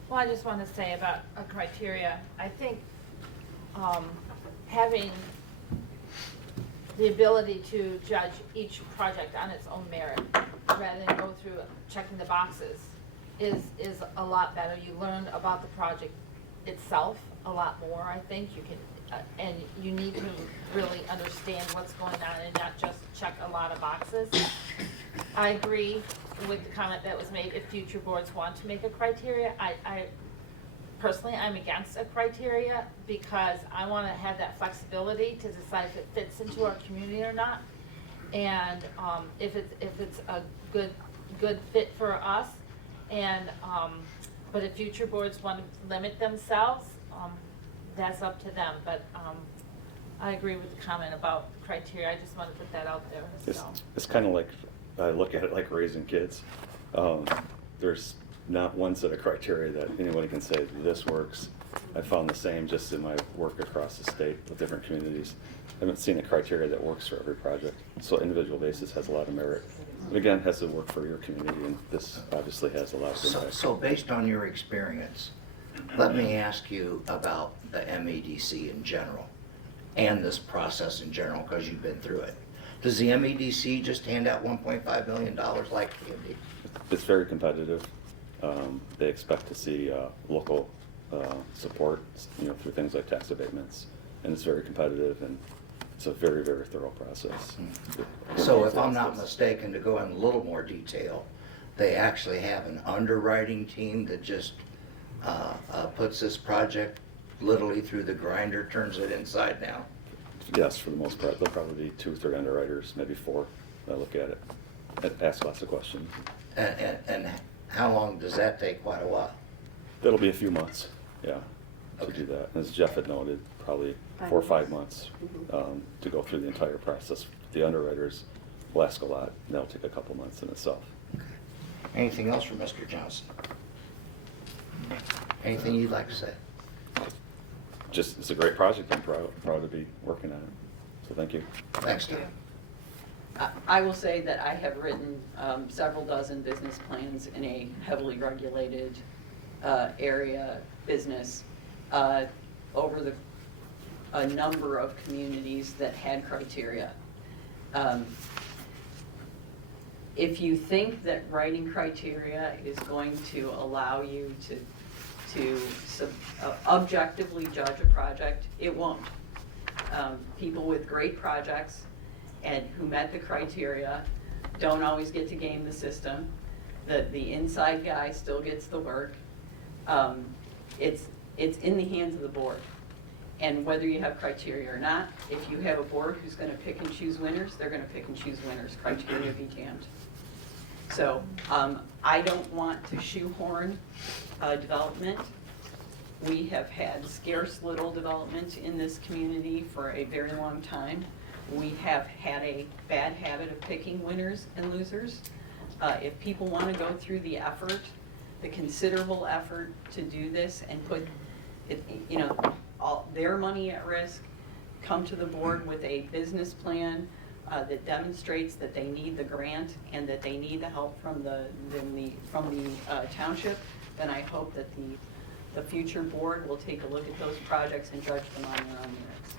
Well, I just want to say about a criteria, I think having the ability to judge each project on its own merit, rather than go through checking the boxes, is a lot better. You learn about the project itself a lot more, I think. You can, and you need to really understand what's going on and not just check a lot of boxes. I agree with the comment that was made, if future boards want to make a criteria. I personally, I'm against a criteria because I want to have that flexibility to decide if it fits into our community or not. And if it's a good fit for us, and but if future boards want to limit themselves, that's up to them. But I agree with the comment about criteria. I just want to put that out there. It's kind of like, I look at it like raising kids. There's not one set of criteria that anybody can say this works. I found the same just in my work across the state with different communities. I haven't seen a criteria that works for every project. So individual basis has a lot of merit. And again, has to work for your community, and this obviously has a lot of impact. So based on your experience, let me ask you about the MEDC in general and this process in general, because you've been through it. Does the MEDC just hand out $1.5 million like PMD? It's very competitive. They expect to see local support, through things like tax abatements, and it's very competitive, and it's a very, very thorough process. So if I'm not mistaken, to go in a little more detail, they actually have an underwriting team that just puts this project literally through the grinder, turns it inside now? Yes, for the most part. There'll probably be 2 or 3 underwriters, maybe 4, that look at it and ask lots of questions. And how long does that take? Quite a while. That'll be a few months, to do that. As Jeff had noted, probably 4 or 5 months to go through the entire process. The underwriters will ask a lot, and that'll take a couple months in itself. Anything else from Mr. Johnson? Anything you'd like to say? Just, it's a great project. I'm proud to be working on it. So thank you. Thanks, Tom. I will say that I have written several dozen business plans in a heavily regulated area business over a number of communities that had criteria. If you think that writing criteria is going to allow you to objectively judge a project, it won't. People with great projects and who met the criteria don't always get to game the system. The inside guy still gets the work. It's in the hands of the board. And whether you have criteria or not, if you have a board who's going to pick and choose winners, they're going to pick and choose winners. Criteria be damned. So I don't want to shoehorn development. We have had scarce little development in this community for a very long time. We have had a bad habit of picking winners and losers. If people want to go through the effort, the considerable effort to do this and put all their money at risk, come to the board with a business plan that demonstrates that they need the grant and that they need the help from the township, then I hope that the future board will take a look at those projects and judge them on their own merits.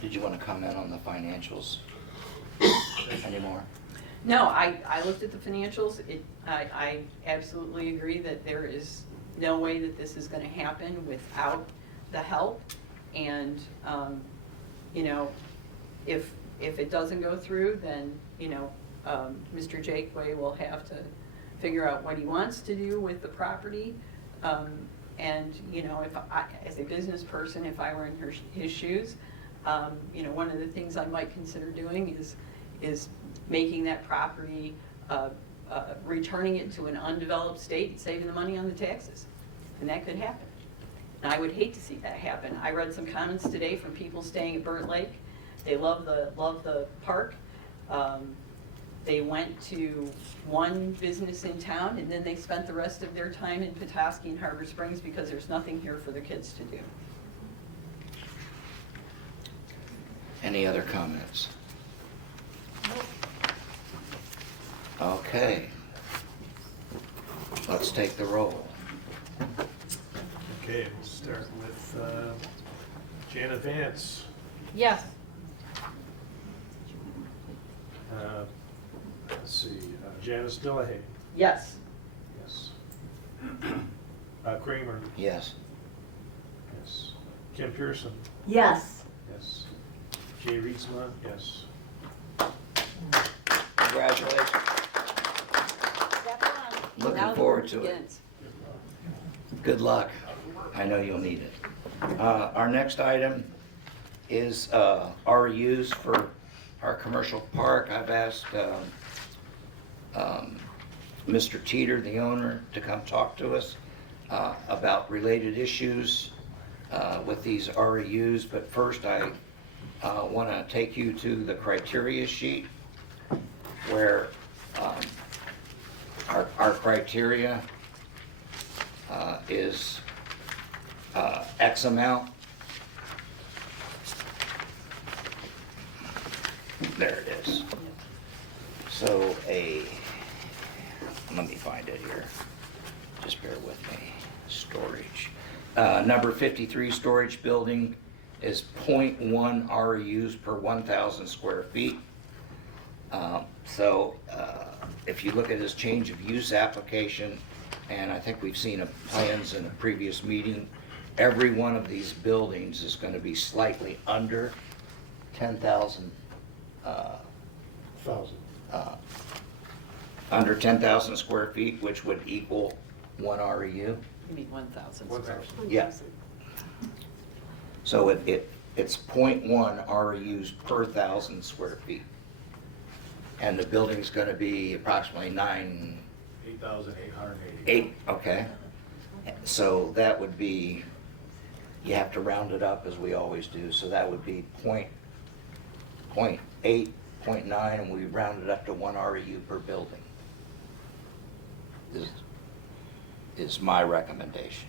Did you want to comment on the financials anymore? No, I looked at the financials. I absolutely agree that there is no way that this is going to happen without the help. And if it doesn't go through, then Mr. Jakeway will have to figure out what he wants to do with the property. And if I, as a business person, if I were in his shoes, one of the things I might consider doing is making that property, returning it to an undeveloped state and saving the money on the taxes. And that could happen. And I would hate to see that happen. I read some comments today from people staying at Burnt Lake They love the park. They went to one business in town, and then they spent the rest of their time in Petoskey and Harbor Springs because there's nothing here for the kids to do. Any other comments? Okay. Let's take the roll. Okay, we'll start with Janet Vance. Yes. Let's see, Janice Dillahay. Yes. Yes. Kramer. Yes. Yes. Kim Pearson. Yes. Yes. Jay Reedsma. Yes. Congratulations. Looking forward to it. Begins. Good luck. I know you'll need it. Our next item is REUs for our commercial park. I've asked Mr. Teeter, the owner, to come talk to us about related issues with these REUs. But first, I want to take you to the criteria sheet where our criteria is X amount. There it is. So let me find it here. Just bear with me. Storage. Number 53 storage building is 0.1 REUs per 1,000 square feet. If you look at his change of use application, and I think we've seen plans in a previous meeting, every one of these buildings is going to be slightly under 10,000, under 10,000 square feet, which would equal 1 REU. You mean 1,000 square feet. Yeah. So it's 0.1 REUs per 1,000 square feet. And the building's going to be approximately 8,880. Okay. So that would be, you have to round it up as we always do, so that would be 0.8, 0.9, and we round it up to 1 REU per building. Is my recommendation.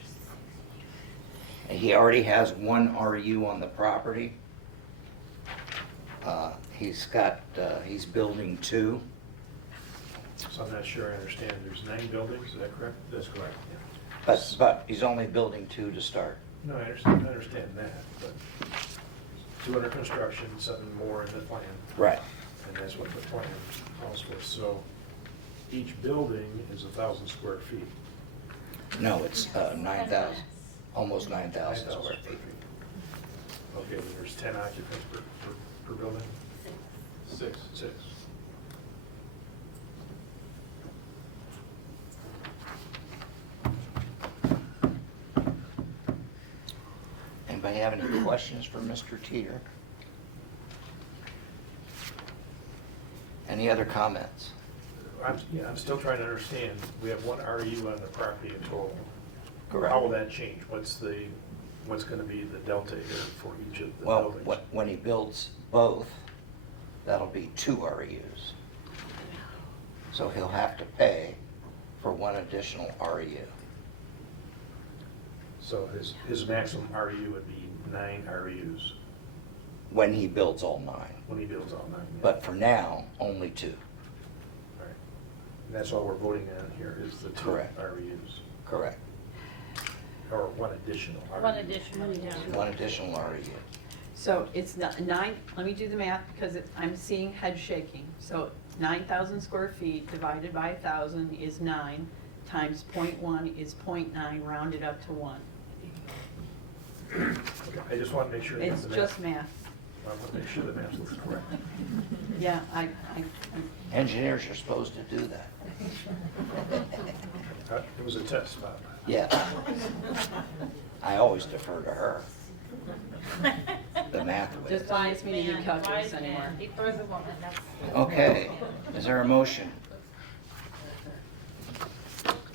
He already has 1 REU on the property. He's building 2. So I'm not sure I understand. There's 9 buildings, is that correct? That's correct. But he's only building 2 to start. No, I understand that, but 2 under construction, 7 more in the plan. Right. And that's what the plan calls for. So each building is 1,000 square feet. No, it's 9,000, almost 9,000 square feet. Okay, and there's 10 occupants per building? 6. Anybody have any questions for Mr. Teeter? Any other comments? I'm still trying to understand. We have 1 REU on the property in total. Correct. How will that change? What's going to be the delta here for each of the Well, buildings? when he builds both, that'll be 2 REUs. So he'll have to pay for 1 additional REU. So his maximum REU would be 9 REUs When he builds all 9. when he builds all 9. Yeah. But for now, only 2. Right. And that's all we're voting on here is the 2 Correct. REUs. Correct. Or 1 additional REU. One additional, yeah. 1 additional REU. So it's 9, let me do the math because I'm seeing head shaking. So 9,000 square feet divided by 1,000 is 9, times 0.1 is 0.9, rounded up to 1. Okay, I just want to make sure. It's just math. I want to make sure the math looks correct. Yeah, Engineers are supposed to do that. It was a test, Bob. Yeah. I always defer to her. The math of it. Just don't ask me to do calculus anymore. Defer the woman, that's. Okay, is there a motion?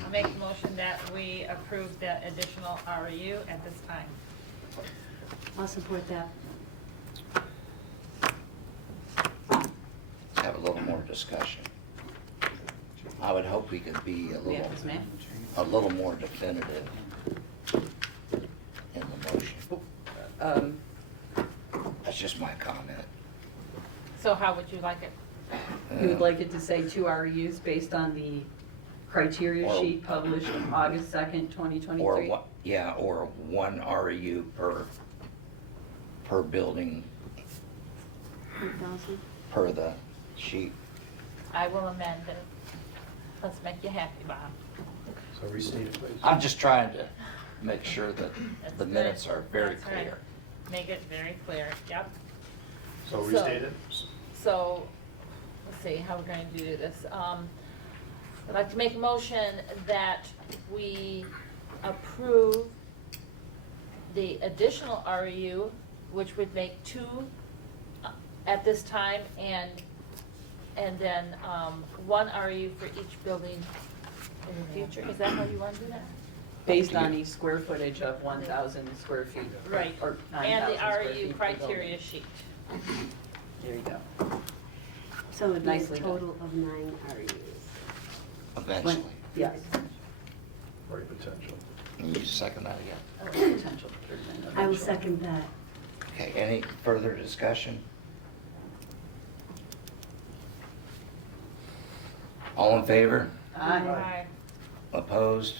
I'll make a motion that we approve the additional REU at this time. I'll support that. have a little more discussion. I would hope we could be a little more definitive in the motion. That's just my comment. So how would you like it? You would like it to say 2 REUs based on the criteria Or- sheet published on August 2nd, 2023? Or what, yeah, or 1 REU per building, 1,000. per the sheet. I will amend it. Let's make you happy, Bob. So restate it, please. I'm just trying to make sure that That's the good. minutes are very That's right. clear. Make it very clear, yep. So restate it? So, let's see how we're going to do this. I'd like to make a motion that we approve the additional REU, which would make 2 at this time, and then 1 REU for each building in the future. Is that how you want to do that? Based on the square footage of 1,000 square feet. Right. Or 9,000 And the square REU feet per building. criteria sheet. There you go. So it would be a Nicely done. total of 9 REUs. Eventually. Yes. Very potential. Can you second that again? Potential. I will second that. Okay, any further discussion? All in favor? Aye. Opposed?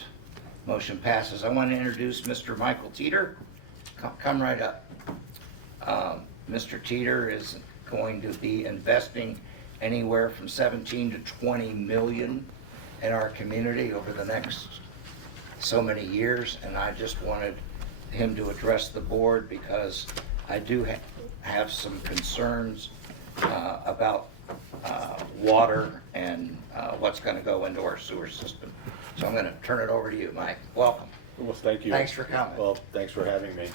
Motion passes. I want to introduce Mr. Michael Teeter. Come right up. Mr. Teeter is going to be investing anywhere from 17 to 20 million in our community over the next so many years, and I just wanted him to address the board because I do have some concerns about water and what's going to go into our sewer system. So I'm going to turn it over to you, Mike. Welcome. Well, thank you. Thanks for coming. Well, thanks for having me.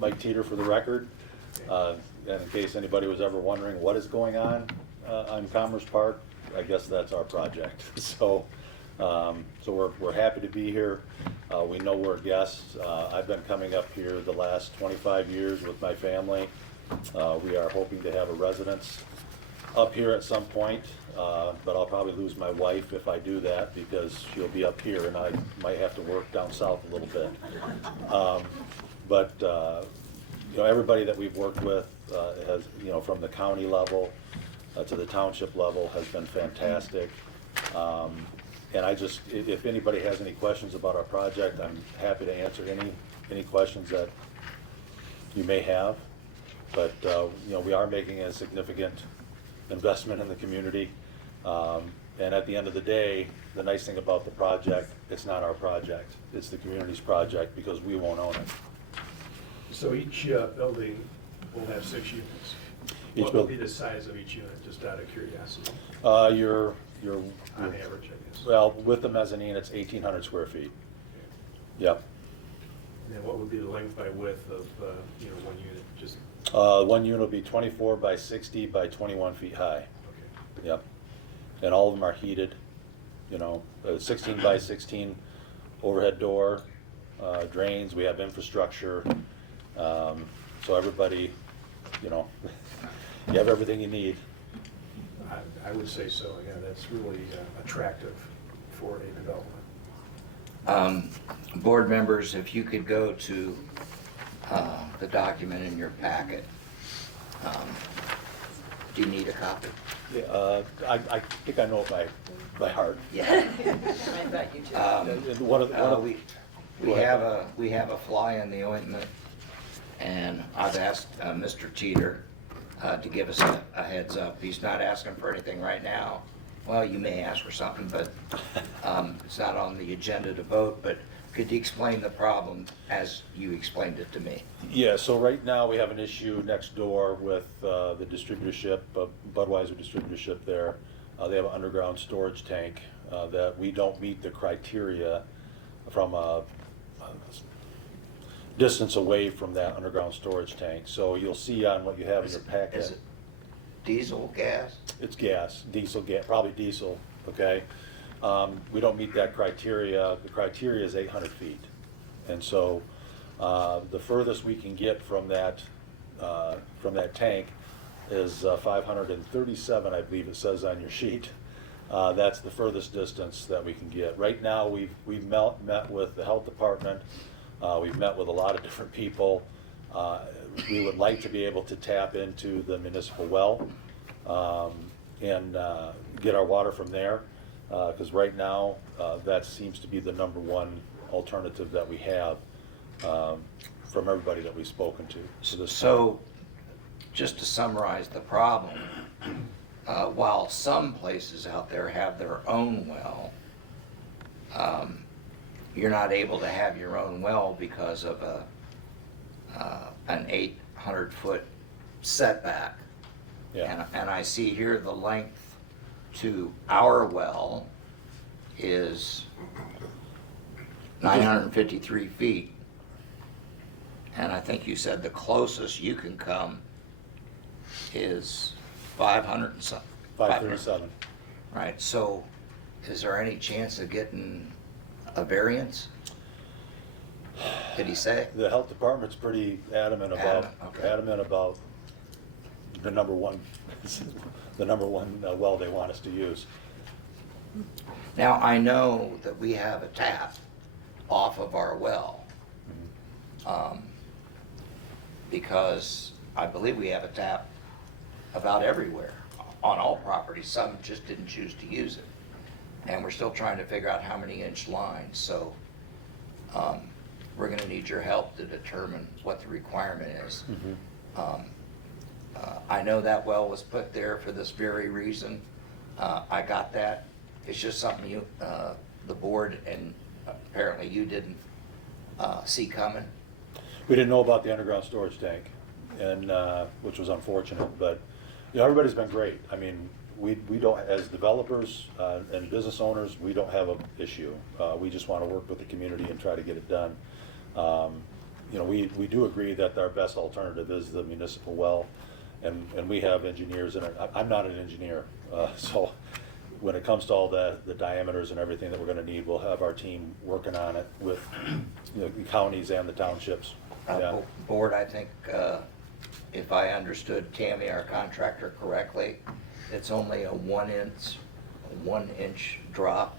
Mike Teeter for the record. And in case anybody was ever wondering what is going on Commerce Park, I guess that's our project. So we're happy to be here. We know we're guests. I've been coming up here the last 25 years with my family. We are hoping to have a residence up here at some point, but I'll probably lose my wife if I do that because she'll be up here and I might have to work down south a little bit. You know, everybody that we've worked with has, you know, from the county level to the township level has been fantastic. And I just, if anybody has any questions about our project, I'm happy to answer any questions that you may have. But, you know, we are making a significant investment in the community. And at the end of the day, the nice thing about the project, it's not our project. It's the community's project because we won't own it. So each building will have 6 units. Each What will be building- the size of each unit, just out of curiosity, Your on average, I guess? well, with the mezzanine, it's 1,800 square feet. Yep. And then what would be the length by width of, you know, 1 unit, just, One unit will be 24 by 60 by 21 feet high. okay. Yep. And all of them are heated, you know, 16 by 16 overhead door, drains, we have infrastructure. So everybody, you know, you have everything you need. I would say so, yeah, that's really attractive for a development. Board members, if you could go to the document in your packet. Do you need a copy? Yeah, I think I know it by heart. Yeah. I bet you do. And one of We Go ahead. have a fly in the ointment, and I've asked Mr. Teeter to give us a heads up. He's not asking for anything right now. Well, you may ask for something, but it's not on the agenda to vote, but could you explain the problem as you explained it to me? Yeah, so right now we have an issue next door with the distributorship, Budweiser distributorship there. They have an underground storage tank that we don't meet the criteria from a distance away from that underground storage tank. So you'll see on what you have in your packet. Is it diesel, gas? It's gas, diesel, probably diesel, okay? We don't meet that criteria. The criteria is 800 feet. And so the furthest we can get from that tank is 537, I believe it says on your sheet. That's the furthest distance that we can get. Right now, we've met with the health department. We've met with a lot of different people. We would like to be able to tap into the municipal well and get our water from there, because right now that seems to be the number one alternative that we have from everybody that we've spoken to. So, just to summarize the problem, while some places out there have their own well, you're not able to have your own well because of an 800-foot setback. Yeah. And I see here the length to our well is 953 feet. And I think you said the closest you can come is 500 and something. 537. Right, so is there any chance of getting a variance? Did he say? The health department's pretty adamant about the number one well they want us to use. Now, I know that we have a tap off of our well, because I believe we have a tap about everywhere, on all properties. Some just didn't choose to use it. And we're still trying to figure out how many inch lines, so we're gonna need your help to determine what the requirement is. I know that well was put there for this very reason. I got that. It's just something you, the board, and apparently you didn't see coming. We didn't know about the underground storage tank, and which was unfortunate, but you know, everybody's been great. I mean, we don't, as developers and business owners, we don't have an issue. We just want to work with the community and try to get it done. You know, we do agree that our best alternative is the municipal well, and we have engineers in it. I'm not an engineer, so when it comes to all the diameters and everything that we're going to need, we'll have our team working on it with the counties and the townships. Yeah. Board, I think, if I understood Tammy, our contractor, correctly, it's only a 1 inch drop,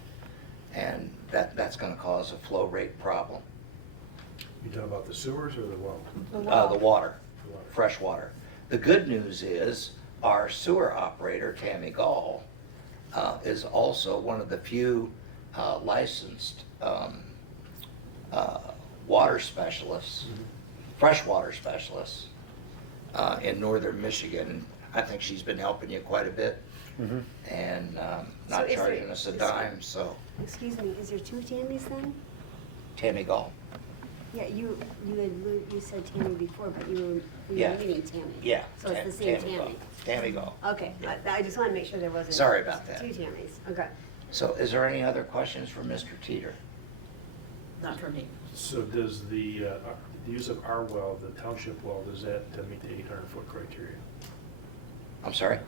and that's gonna cause a flow rate problem. You talking about the sewers or the well? The water, The water. fresh water. The good news is, our sewer operator, Tammy Gall, is also one of the few licensed water specialists, freshwater specialists in northern Michigan. I think she's been helping you quite a bit, and not So is charging there- us a dime, so. Excuse me, is there two Tammys then? Tammy Gall. Yeah, you said Tammy before, but you were Yeah. meaning Tammy. Yeah. So it's the same Tammy. Tammy Gall. Okay, I just want to make sure there wasn't. Sorry about that. Two Tammys, okay. So is there any other questions for Mr. Teeter? Not for me. So does the use of our well, the township well, does that meet the 800-foot criteria? I'm sorry?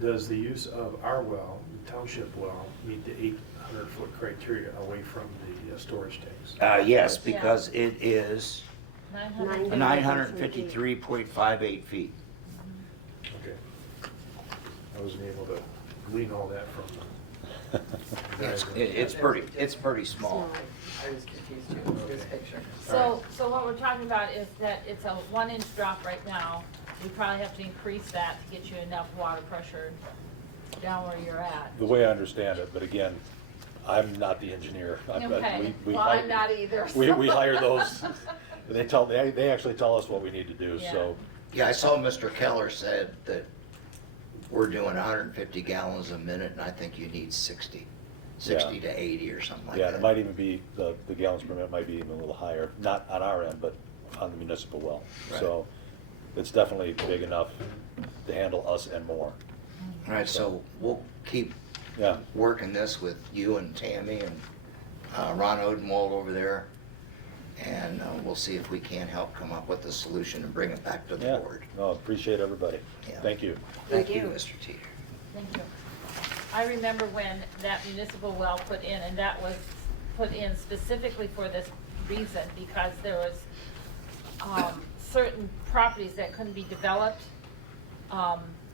Does the use of our well, the township well, meet the 800-foot criteria away from the storage tanks? Yes, because it is 900. 953.58 feet. Okay. I wasn't able to glean all that from the guys. It's pretty small. I was confused too with this picture. So what we're talking about is that it's a 1 inch drop right now. We probably have to increase that to get you enough water pressure down where you're at. The way I understand it, but again, I'm not the engineer. Okay, We well, I'm not either. We hire those, they actually tell us what we need to do, so. Yeah, I saw Mr. Keller said that we're doing 150 gallons a minute, and I think you need 60 to 80 or something like Yeah, that. and it might even be, the gallons per minute might be even a little higher, not on our end, but on the municipal well. Right. So it's definitely big enough to handle us and more. All right, so we'll keep Yeah, working this with you and Tammy and Ron Odenwald over there, and we'll see if we can't help come up with a solution and bring it back to the yeah. board. No, appreciate everybody. Yeah. Thank you. Thank Thank you, you. Mr. Teeter. Thank you. I remember when that municipal well put in, and that was put in specifically for this reason, because there was certain properties that couldn't be developed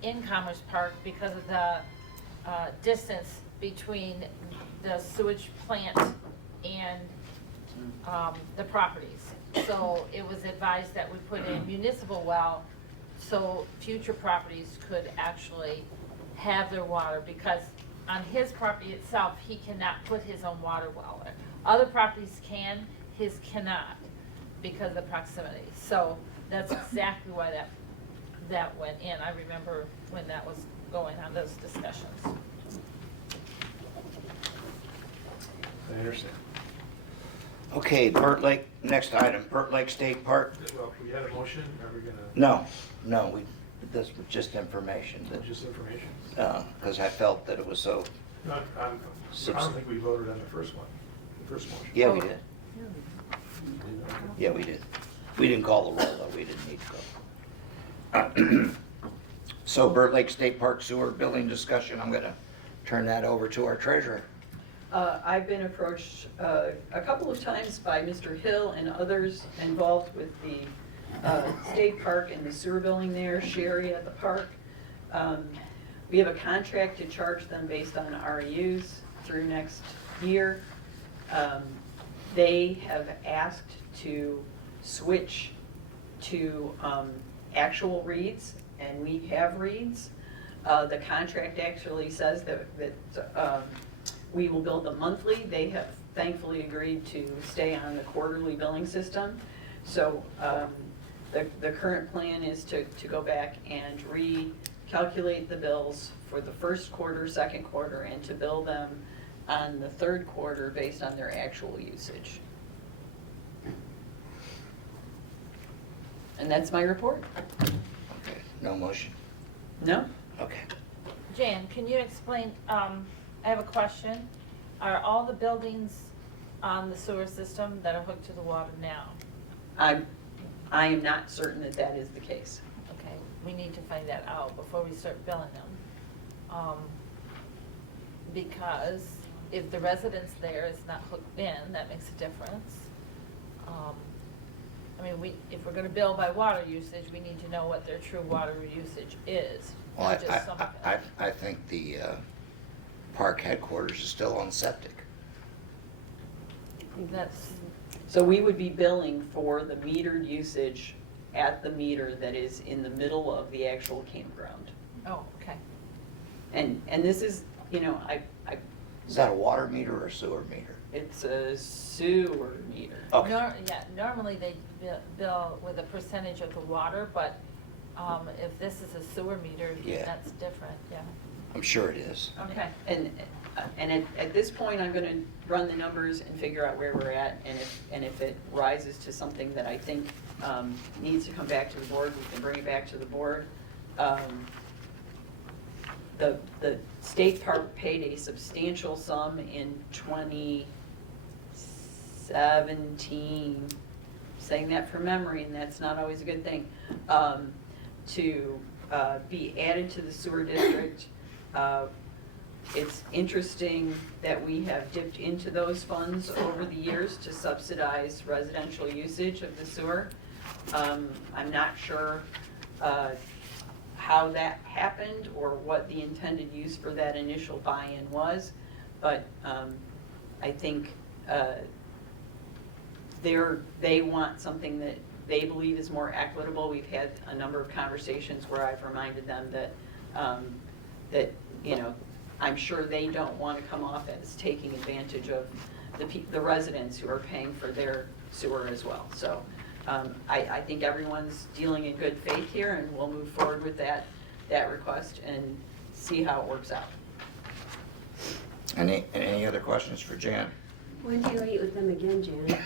in Commerce Park because of the distance between the sewage plant and the properties. So it was advised that we put in a municipal well so future properties could actually have their water, because on his property itself, he cannot put his own water well there. Other properties can, his cannot, because of the proximity. So that's exactly why that went in. I remember when that was going on, those discussions. I understand. Okay, Burt Lake, next item, Burt Lake State Park. Well, we had a motion, are we gonna, No, this was just information, just information? because I felt that it was so, No, I don't think we voted on the first one, the first motion. yeah, we did. Yeah, we did. We didn't call the roll, though, we didn't need to go. So Burt Lake State Park sewer billing discussion, I'm gonna turn that over to our treasurer. I've been approached a couple of times by Mr. Hill and others involved with the state park and the sewer billing there, Sherry at the park. We have a contract to charge them based on REUs through next year. They have asked to switch to actual reads, and we have reads. The contract actually says that we will bill them monthly. They have thankfully agreed to stay on the quarterly billing system. So the current plan is to go back and recalculate the bills for the first quarter, second quarter, and to bill them on the third quarter based on their actual usage. And that's my report. Okay, no motion? No? Okay. Jan, can you explain, I have a question. Are all the buildings on the sewer system that are hooked to the water now? I am not certain that that is the case. Okay, we need to find that out before we start billing them. Because if the residence there is not hooked in, that makes a difference. I mean, if we're gonna bill by water usage, we need to know what their true water usage is. Well, not just some of it. I think the park headquarters is still on septic. That's, So we would be billing for the metered usage at the meter that is in the middle of the actual campground. oh, okay. And this is, you know, Is that a water meter or a sewer meter? it's a sewer meter. Okay. Yeah, normally they bill with a percentage of the water, but if this is a sewer meter, Yeah. that's different, yeah. I'm sure it is. Okay. And at this point, I'm gonna run the numbers and figure out where we're at, and if it rises to something that I think needs to come back to the board, we can bring it back to the board. The state park paid a substantial sum in 2017, saying that from memory, and that's not always a good thing, to be added to the sewer district. It's interesting that we have dipped into those funds over the years to subsidize residential usage of the sewer. I'm not sure how that happened or what the intended use for that initial buy-in was, but I think they want something that they believe is more equitable. We've had a number of conversations where I've reminded them that you know, I'm sure they don't want to come off as taking advantage of the residents who are paying for their sewer as well. So I think everyone's dealing in good faith here, and we'll move forward with that request and see how it works out. Any other questions for Jan? When do you meet with them again, Janet?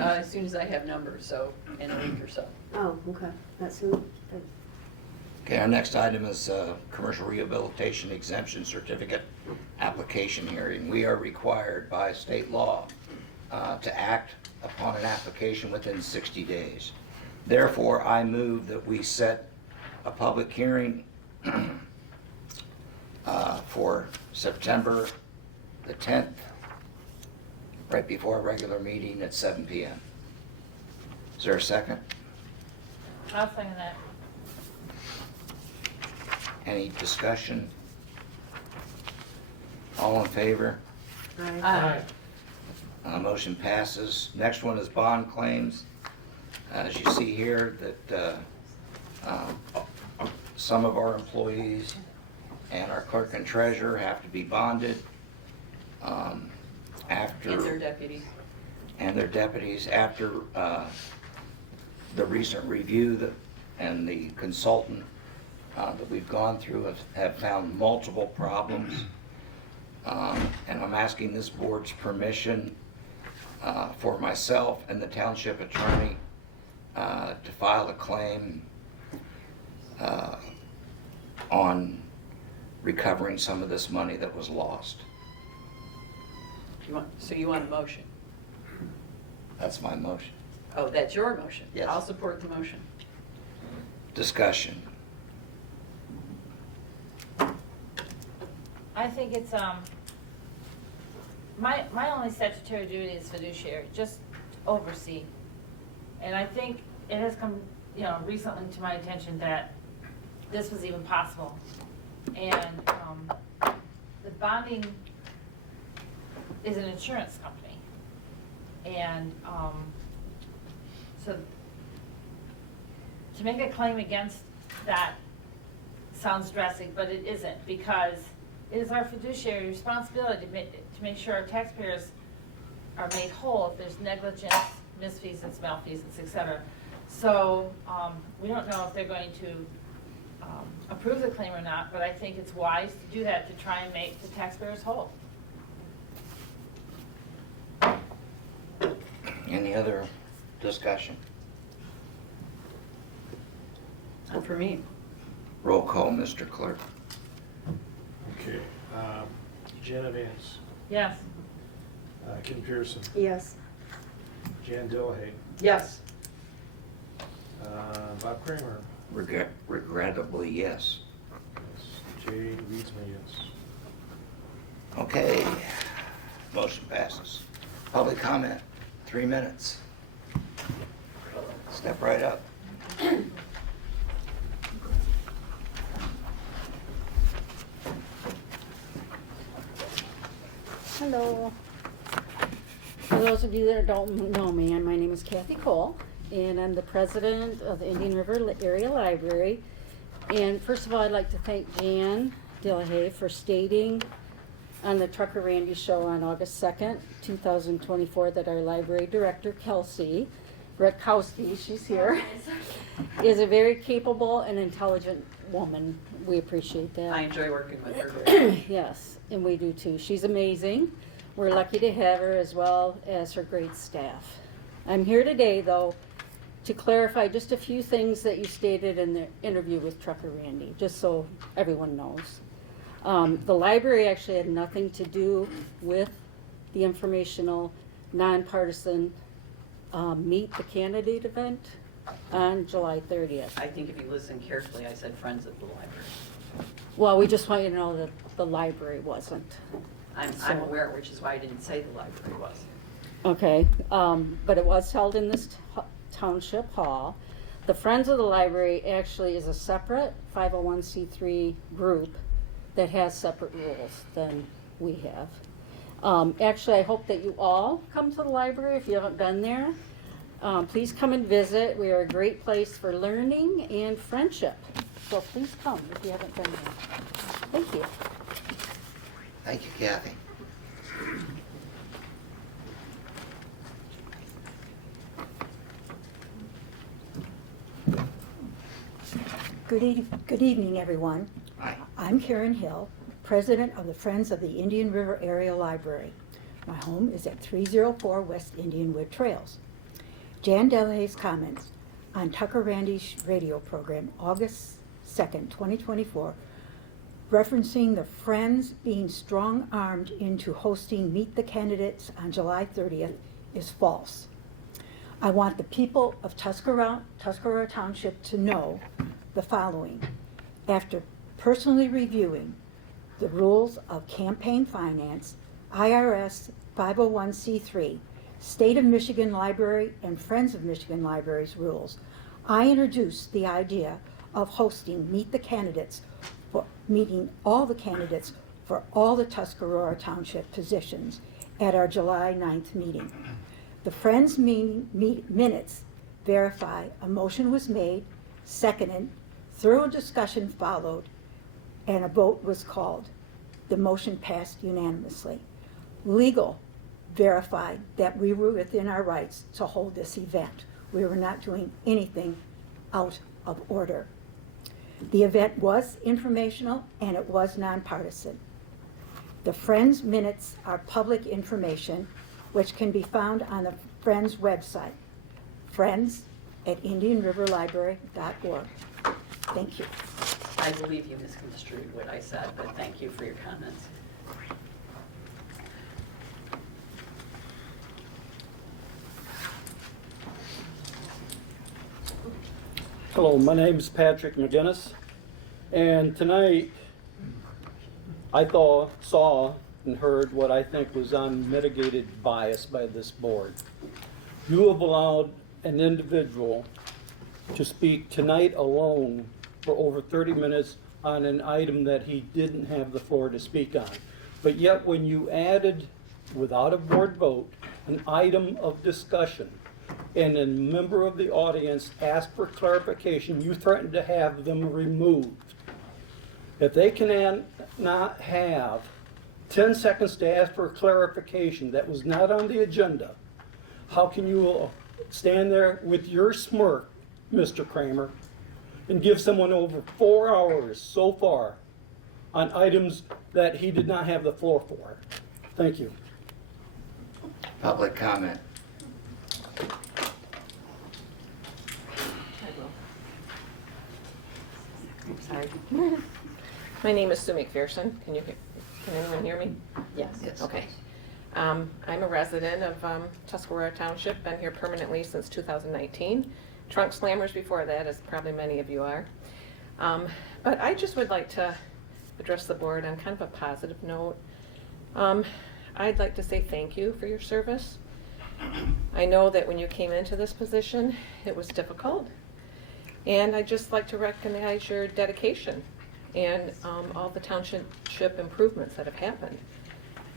As soon as I have numbers, so in a week or so. Oh, okay, that's soon. Okay, our next item is commercial rehabilitation exemption certificate application hearing. We are required by state law to act upon an application within 60 days. Therefore, I move that we set a public hearing for September the 10th, right before our regular meeting at 7 p.m. Is there a second? I'll second that. Any discussion? All in favor? Aye. Motion passes. Next one is bond claims. As you see here, that some of our employees and our clerk and treasurer have to be bonded after... And their deputies. And their deputies after the recent review and the consultant that we've gone through have found multiple problems. And I'm asking this board's permission for myself and the township attorney to file a claim on recovering some of this money that was lost. So you want a motion? That's my motion. Oh, that's your motion? Yes. I'll support the motion. Discussion. I think it's, my only statutory duty is fiduciary, just oversee. And I think it has come, recently to my attention that this was even possible. And the bonding is an insurance company. And so to make a claim against that sounds drastic, but it isn't, because it is our fiduciary responsibility to make sure our taxpayers are made whole if there's negligence, misfeasance, malfeasance, etc. So we don't know if they're going to approve the claim or not, but I think it's wise to do that to try and make the taxpayers whole. Any other discussion? Not for me. Roll call, Mr. Clerk. Okay. Janet Vance, Yes. Kim Pearson, Yes. Jan Dillahay, Yes. Bob Kramer, Regrettably, yes. Jay Reedsma, yes. Okay, motion passes. Public comment, 3 minutes. Step right up. Hello. For those of you that don't know me, my name is Kathy Cole, and I'm the president of the Indian River Area Library. And first of all, I'd like to thank Jan Dillahay for stating on the Trucker Randy show on August 2nd, 2024, that our library director, Kelsey Rutkowski, she's here, is a very capable and intelligent woman. We appreciate that. I enjoy working with her. Yes, and we do too. She's amazing. We're lucky to have her as well as her great staff. I'm here today, though, to clarify just a few things that you stated in the interview with Trucker Randy, just so everyone knows. The library actually had nothing to do with the informational, nonpartisan Meet the Candidate event on July 30th. I think if you listen carefully, I said friends of the library. Well, we just want you to know that the library wasn't. I'm aware, which is why I didn't say the library was. Okay, but it was held in this township hall. The Friends of the Library actually is a separate 501c3 group that has separate rules than we have. Actually, I hope that you all come to the library if you haven't been there. Please come and visit. We are a great place for learning and friendship. So please come if you haven't been there. Thank you. Thank you, Kathy. Good evening, everyone. Hi. I'm Karen Hill, president of the Friends of the Indian River Area Library. My home is at 304 West Indianwood Trails. Jan Delahay's comments on Tucker Randy's radio program, August 2nd, 2024, referencing the Friends being strong-armed into hosting Meet the Candidates on July 30th is false. I want the people of Tuscarora Township to know the following. After personally reviewing the rules of campaign finance, IRS 501c3, State of Michigan Library and Friends of Michigan Libraries rules, I introduced the idea of hosting Meet the Candidates for meeting all the candidates for all the Tuscarora Township positions at our July 9th meeting. The Friends minutes verify a motion was made, seconded, thorough discussion followed, and a vote was called. The motion passed unanimously. Legal verified that we were within our rights to hold this event. We were not doing anything out of order. The event was informational and it was nonpartisan. The Friends minutes are public information which can be found on the Friends website, friends@indianriverlibrary.org. Thank you. I believe you misconstrued what I said, but thank you for your comments. Hello, my name is Patrick McGinnis, and tonight I saw and heard what I think was unmitigated bias by this board. You have allowed an individual to speak tonight alone for over 30 minutes on an item that he didn't have the floor to speak on. But yet when you added, without a board vote, an item of discussion, and a member of the audience asked for clarification, you threatened to have them removed. If they can not have 10 seconds to ask for clarification that was not on the agenda, how can you stand there with your smirk, Mr. Kramer, and give someone over 4 hours so far on items that he did not have the floor for? Thank you. Public comment. Sorry. My name is Sue McPherson. Can anyone hear me? Yes. Okay. I'm a resident of Tuscarora Township. Been here permanently since 2019. Trunk slammers before that, as probably many of you are. But I just would like to address the board on kind of a positive note. I'd like to say thank you for your service. I know that when you came into this position, it was difficult. And I'd just like to recognize your dedication and all the township improvements that have happened.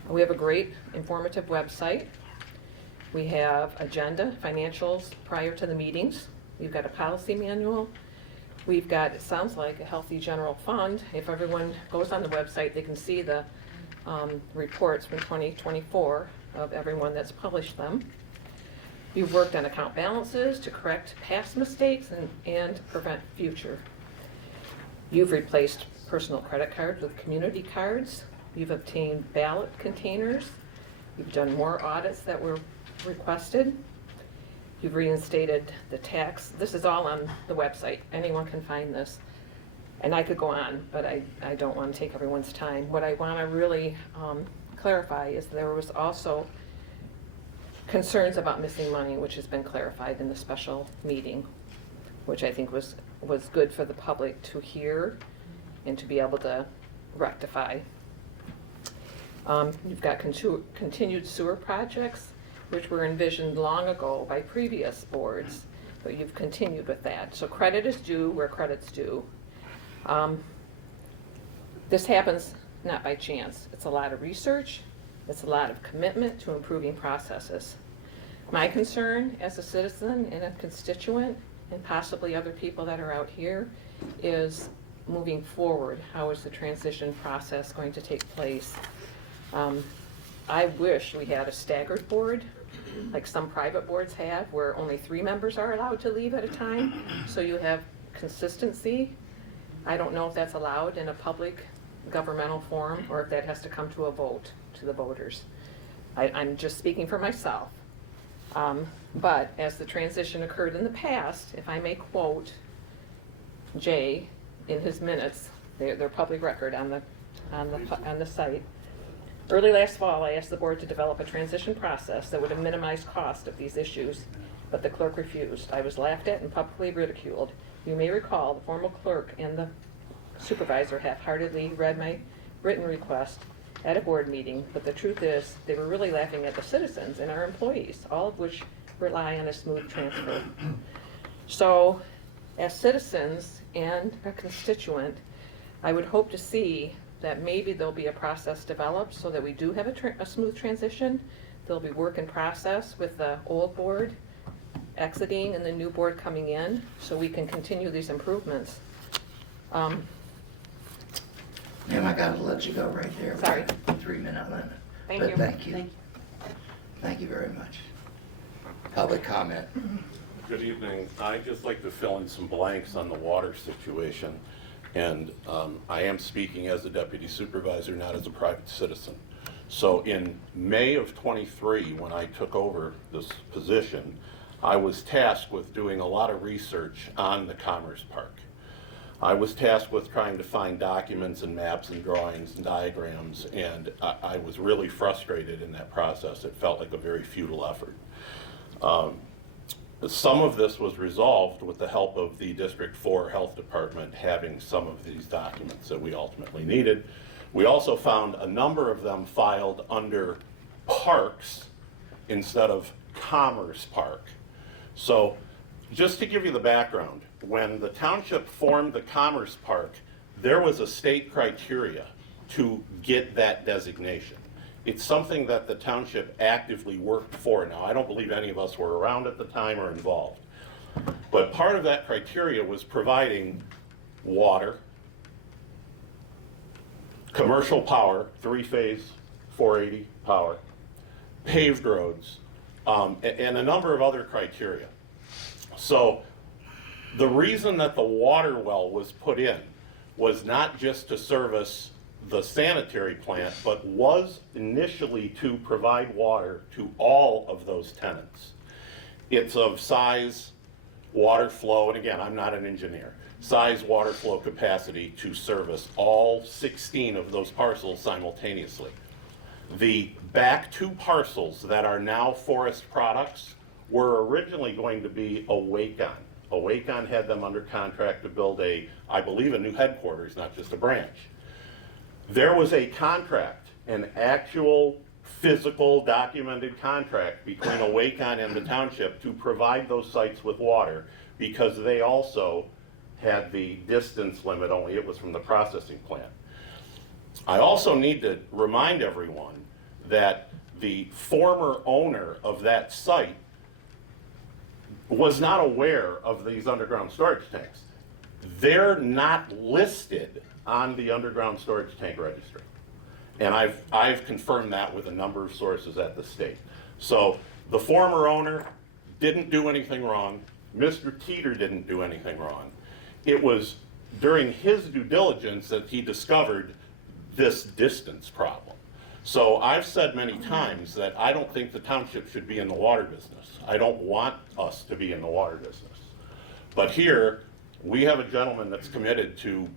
We have a great informative website. We have agenda, financials prior to the meetings. We've got a policy manual. We've got, it sounds like, a healthy general fund. If everyone goes on the website, they can see the reports from 2024 of everyone that's published them. You've worked on account balances to correct past mistakes and prevent future. You've replaced personal credit cards with community cards. You've obtained ballot containers. You've done more audits that were requested. You've reinstated the tax. This is all on the website. Anyone can find this. And I could go on, but I don't want to take everyone's time. What I want to really clarify is there was also concerns about missing money, which has been clarified in the special meeting, which I think was good for the public to hear and to be able to rectify. You've got continued sewer projects, which were envisioned long ago by previous boards, but you've continued with that. So credit is due where credit's due. This happens not by chance. It's a lot of research. It's a lot of commitment to improving processes. My concern as a citizen and a constituent, and possibly other people that are out here, is moving forward. How is the transition process going to take place? I wish we had a staggered board, like some private boards have, where only 3 members are allowed to leave at a time, so you have consistency. I don't know if that's allowed in a public governmental forum, or if that has to come to a vote to the voters. I'm just speaking for myself. But as the transition occurred in the past, if I may quote Jay in his minutes, they're public record on the site. Early last fall, I asked the board to develop a transition process that would have minimized cost of these issues, but the clerk refused. I was laughed at and publicly ridiculed. You may recall the former clerk and the supervisor half-heartedly read my written request at a board meeting, but the truth is they were really laughing at the citizens and our employees, all of which rely on a smooth transfer. So as citizens and a constituent, I would hope to see that maybe there'll be a process developed so that we do have a smooth transition. There'll be work in process with the old board exiting and the new board coming in, so we can continue these improvements. Ma'am, I gotta let you go right there. Sorry. 3-minute limit. Thank But you. thank you. Thank you very much. Public comment. Good evening. I'd just like to fill in some blanks on the water situation. And I am speaking as a deputy supervisor, not as a private citizen. So in May of '23, when I took over this position, I was tasked with doing a lot of research on the Commerce Park. I was tasked with trying to find documents and maps and drawings and diagrams, and I was really frustrated in that process. It felt like a very futile effort. Some of this was resolved with the help of the District 4 Health Department having some of these documents that we ultimately needed. We also found a number of them filed under parks instead of Commerce Park. So just to give you the background, when the township formed the Commerce Park, there was a state criteria to get that designation. It's something that the township actively worked for. Now, I don't believe any of us were around at the time or involved. But part of that criteria was providing water, commercial power, 3-phase, 480 power, paved roads, and a number of other criteria. So the reason that the water well was put in was not just to service the sanitary plant, but was initially to provide water to all of those tenants. It's of size, water flow, and again, I'm not an engineer, size, water flow capacity to service all 16 of those parcels simultaneously. The back 2 parcels that are now forest products were originally going to be a Wacon. A Wacon had them under contract to build I believe, a new headquarters, not just a branch. There was a contract, an actual physical documented contract between a Wacon and the township to provide those sites with water because they also had the distance limit, only it was from the processing plant. I also need to remind everyone that the former owner of that site was not aware of these underground storage tanks. They're not listed on the underground storage tank registry. And I've confirmed that with a number of sources at the state. So the former owner didn't do anything wrong. Mr. Teeter didn't do anything wrong. It was during his due diligence that he discovered this distance problem. So I've said many times that I don't think the township should be in the water business. I don't want us to be in the water business. But here, we have a gentleman that's committed to,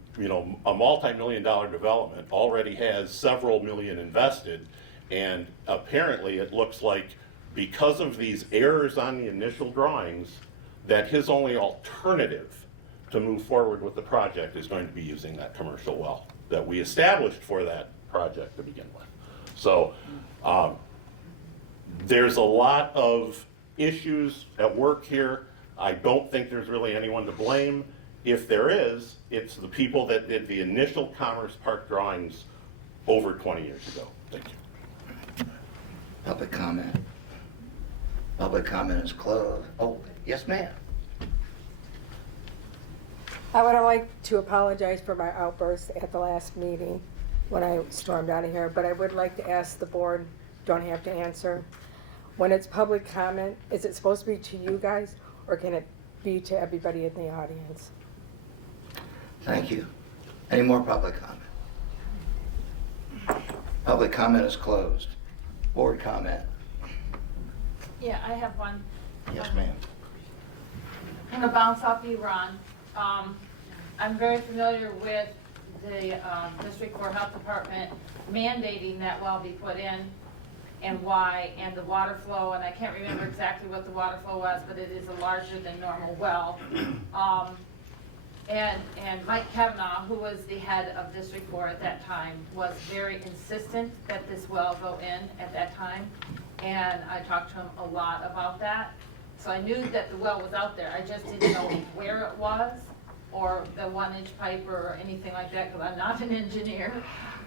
a multi-million-dollar development, already has several million invested, and apparently it looks like because of these errors on the initial drawings, that his only alternative to move forward with the project is going to be using that commercial well that we established for that project to begin with. So there's a lot of issues at work here. I don't think there's really anyone to blame. If there is, it's the people that did the initial Commerce Park drawings over 20 years ago. Thank you. Public comment. Public comment is closed. Oh, yes, ma'am. I would like to apologize for my outburst at the last meeting when I stormed out of here, but I would like to ask the board, don't have to answer. When it's public comment, is it supposed to be to you guys, or can it be to everybody in the audience? Thank you. Any more public comment? Public comment is closed. Board comment. Yeah, I have one. Yes, ma'am. I'm gonna bounce off you, Ron. I'm very familiar with the District 4 Health Department mandating that well be put in and why, and the water flow, and I can't remember exactly what the water flow was, but it is a larger than normal well. And Mike Kavanaugh, who was the head of District 4 at that time, was very insistent that this well go in at that time. And I talked to him a lot about that. So I knew that the well was out there. I just didn't know where it was or the 1-inch pipe or anything like that, because I'm not an engineer.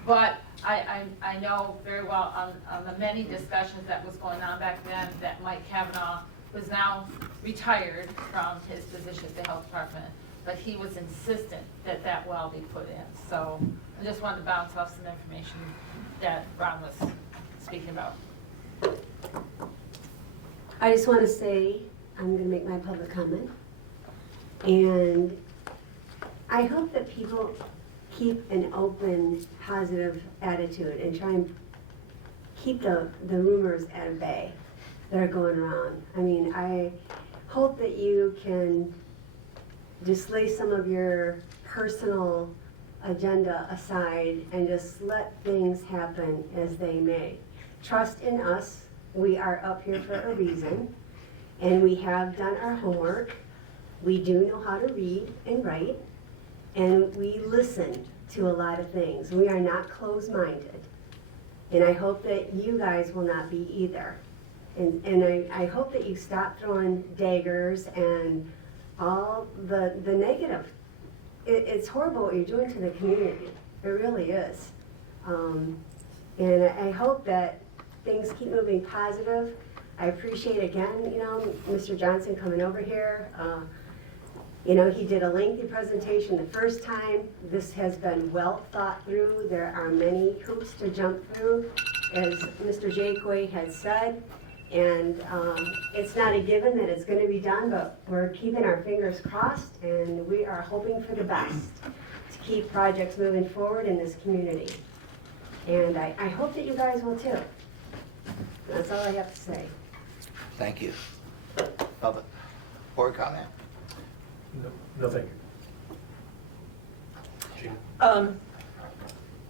But I know very well on the many discussions that was going on back then that Mike Kavanaugh was now retired from his position at the health department, but he was insistent that that well be put in. So I just wanted to bounce off some information that Ron was speaking about. I just want to say, I'm going to make my public comment. And I hope that people keep an open, positive attitude and try and keep the rumors at bay that are going around. I mean, I hope that you can just lay some of your personal agenda aside and just let things happen as they may. Trust in us. We are up here for a reason, and we have done our homework. We do know how to read and write, and we listen to a lot of things. We are not closed-minded, and I hope that you guys will not be either. And I hope that you stop throwing daggers and all the negative. It's horrible what you're doing to the community. It really is. And I hope that things keep moving positive. I appreciate again, Mr. Johnson coming over here. He did a lengthy presentation the first time. This has been well thought through. There are many hoops to jump through, as Mr. Jakeway had said. And it's not a given that it's going to be done, but we're keeping our fingers crossed, and we are hoping for the best to keep projects moving forward in this community. And I hope that you guys will too. That's all I have to say. Thank you. Public board comment? No, thank you.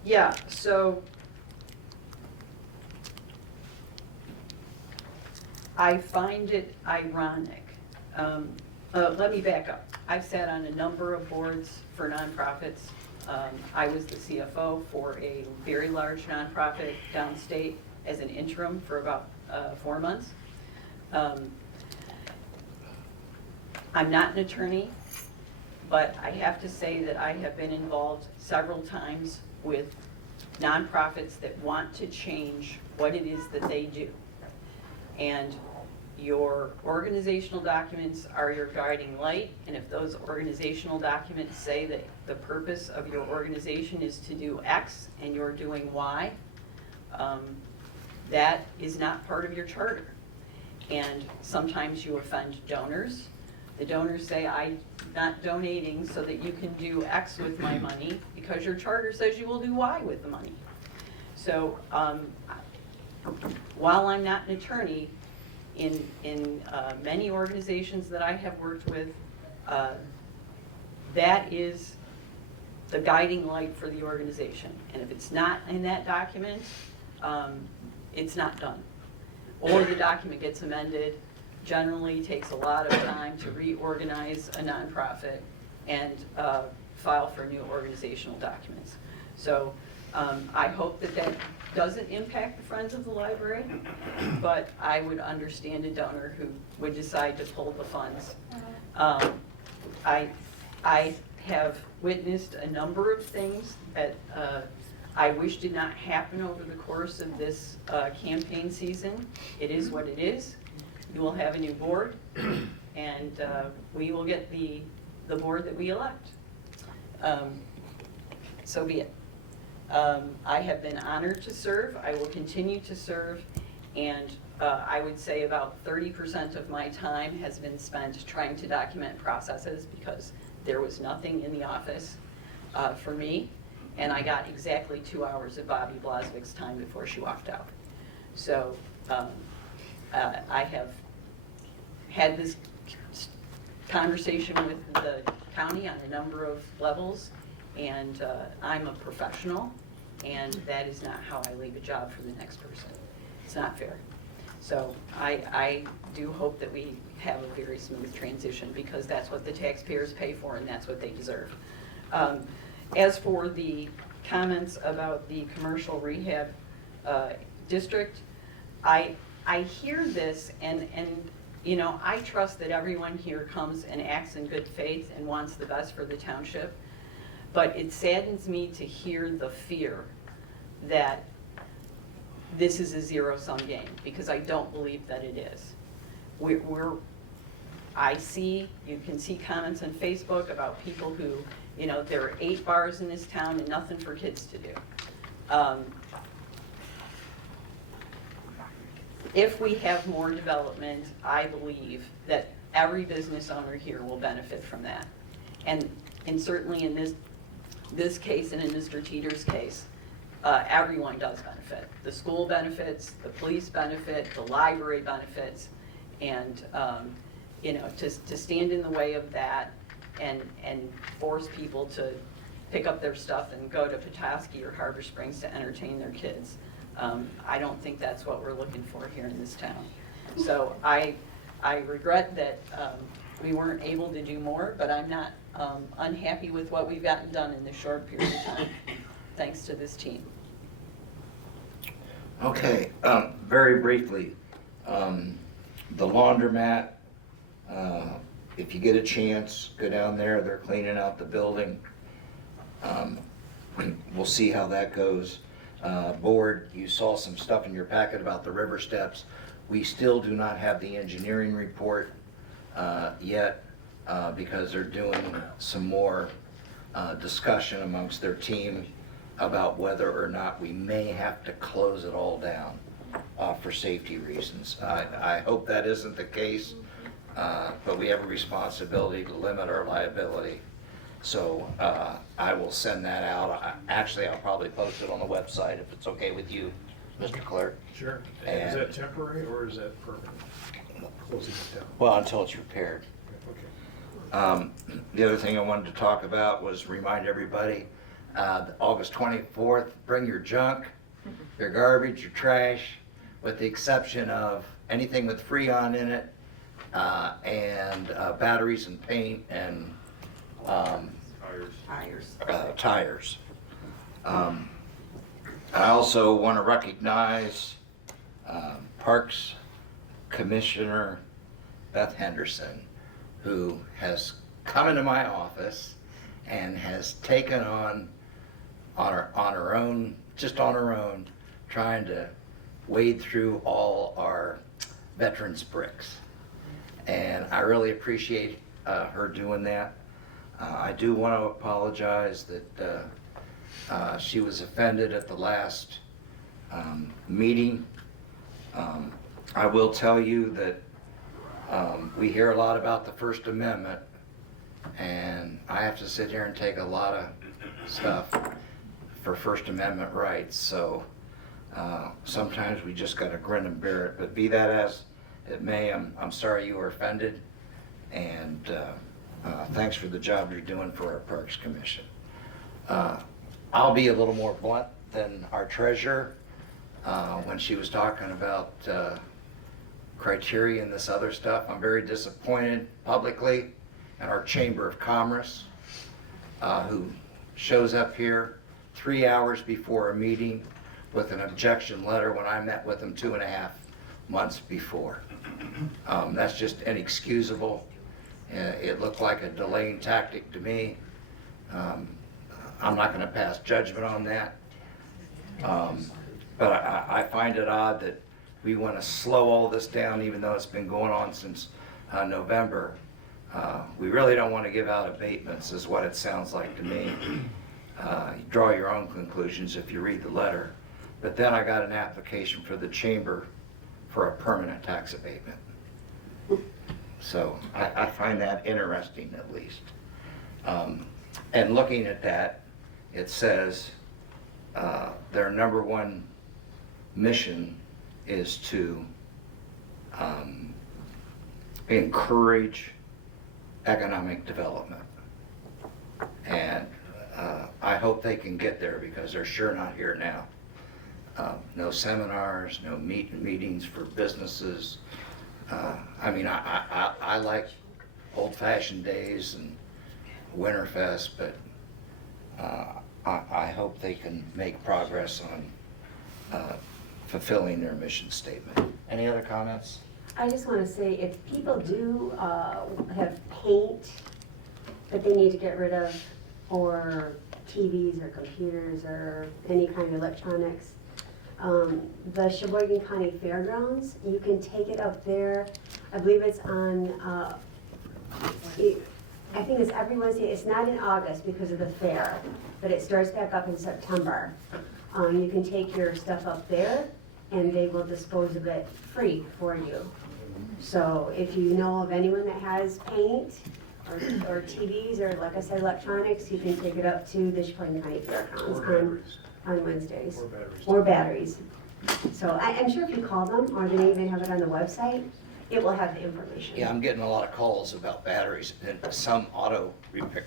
Yeah, so I find it ironic. Let me back up. I've sat on a number of boards for nonprofits. I was the CFO for a very large nonprofit downstate as an interim for about 4 months. I'm not an attorney, but I have to say that I have been involved several times with nonprofits that want to change what it is that they do. And your organizational documents are your guiding light, and if those organizational documents say that the purpose of your organization is to do X and you're doing Y, that is not part of your charter. And sometimes you offend donors. The donors say, I'm not donating so that you can do X with my money because your charter says you will do Y with the money. So while I'm not an attorney, in many organizations that I have worked with, that is the guiding light for the organization. And if it's not in that document, it's not done. Or the document gets amended. Generally takes a lot of time to reorganize a nonprofit and file for new organizational documents. So I hope that that doesn't impact the Friends of the Library, but I would understand a donor who would decide to pull the funds. I have witnessed a number of things that I wish did not happen over the course of this campaign season. It is what it is. You will have a new board, and we will get the board that we elect. So be it. I have been honored to serve. I will continue to serve, and I would say about 30% of my time has been spent trying to document processes because there was nothing in the office for me, and I got exactly 2 hours of Bobby Blazvik's time before she walked out. So I have had this conversation with the county on a number of levels, and I'm a professional, and that is not how I leave a job for the next person. It's not fair. So I do hope that we have a very smooth transition because that's what the taxpayers pay for and that's what they deserve. As for the comments about the commercial rehab district, I hear this and you know, I trust that everyone here comes and acts in good faith and wants the best for the township. But it saddens me to hear the fear that this is a zero-sum game, because I don't believe that it is. You can see comments on Facebook about people who, you know, there are 8 bars in this town and nothing for kids to do. If we have more development, I believe that every business owner here will benefit from that. And certainly in this case and in Mr. Teeter's case, everyone does benefit. The school benefits, the police benefit, the library benefits, and you know, to stand in the way of that and force people to pick up their stuff and go to Petoskey or Harbor Springs to entertain their kids, I don't think that's what we're looking for here in this town. So I regret that we weren't able to do more, but I'm not unhappy with what we've gotten done in this short period of time, thanks to this team. Okay, very briefly, the laundromat, if you get a chance, go down there. They're cleaning out the building. We'll see how that goes. Board, you saw some stuff in your packet about the river steps. We still do not have the engineering report yet because they're doing some more discussion amongst their team about whether or not we may have to close it all down for safety reasons. I hope that isn't the case, but we have a responsibility to limit our liability. So I will send that out. Actually, I'll probably post it on the website if it's okay with you, Mr. Clerk. Sure. And Is that temporary or is that permanent? Closing it down? Well, until it's repaired. Okay. The other thing I wanted to talk about was remind everybody, August 24th, bring your junk, your garbage, your trash, with the exception of anything with Freon in it, and batteries and paint and tires. I also want to recognize Parks Commissioner Beth Henderson, who has come into my office and has taken on her own, trying to wade through all our veterans bricks. And I really appreciate her doing that. I do want to apologize that she was offended at the last meeting. I will tell you that we hear a lot about the First Amendment, and I have to sit here and take a lot of stuff for First Amendment rights. So sometimes we just got to grin and bear it. But be that as it may, I'm sorry you were offended, and thanks for the job you're doing for our Parks Commission. I'll be a little more blunt than our treasurer when she was talking about criteria and this other stuff. I'm very disappointed publicly in our Chamber of Commerce, who shows up here 3 hours before a meeting with an objection letter when I met with them 2.5 months before. That's just inexcusable. It looked like a delaying tactic to me. I'm not going to pass judgment on that. But I find it odd that we want to slow all this down even though it's been going on since November. We really don't want to give out abatements is what it sounds like to me. You draw your own conclusions if you read the letter. But then I got an application for the chamber for a permanent tax abatement. So I find that interesting, at least. And looking at that, it says their number one mission is to encourage economic development. And I hope they can get there because they're sure not here now. No seminars, no meetings for businesses. I mean, I like old-fashioned days and Winterfest, but I hope they can make progress on fulfilling their mission statement. Any other comments? I just want to say, if people do have paint that they need to get rid of, or TVs or computers or any kind of electronics, the Sheboygan County Fairgrounds, you can take it up there. I believe it's on, I think it's every Wednesday. It's not in August because of the fair, but it starts back up in September. You can take your stuff up there and they will dispose of it free for you. So if you know of anyone that has paint or TVs or, like I said, electronics, you can take it up to the Sheboygan County Fairgrounds on Wednesdays. Or batteries. So I'm sure if you call them, or they even have it on the website, it will have the information. Yeah, I'm getting a lot of calls about batteries, and some auto repair,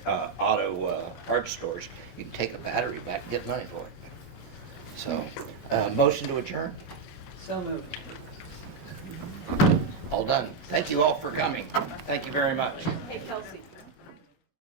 parts stores, you can take a battery back and get money for it. So, motion to adjourn? So moved. All done. Thank you all for coming. Thank you very much. Hey, Kelsey.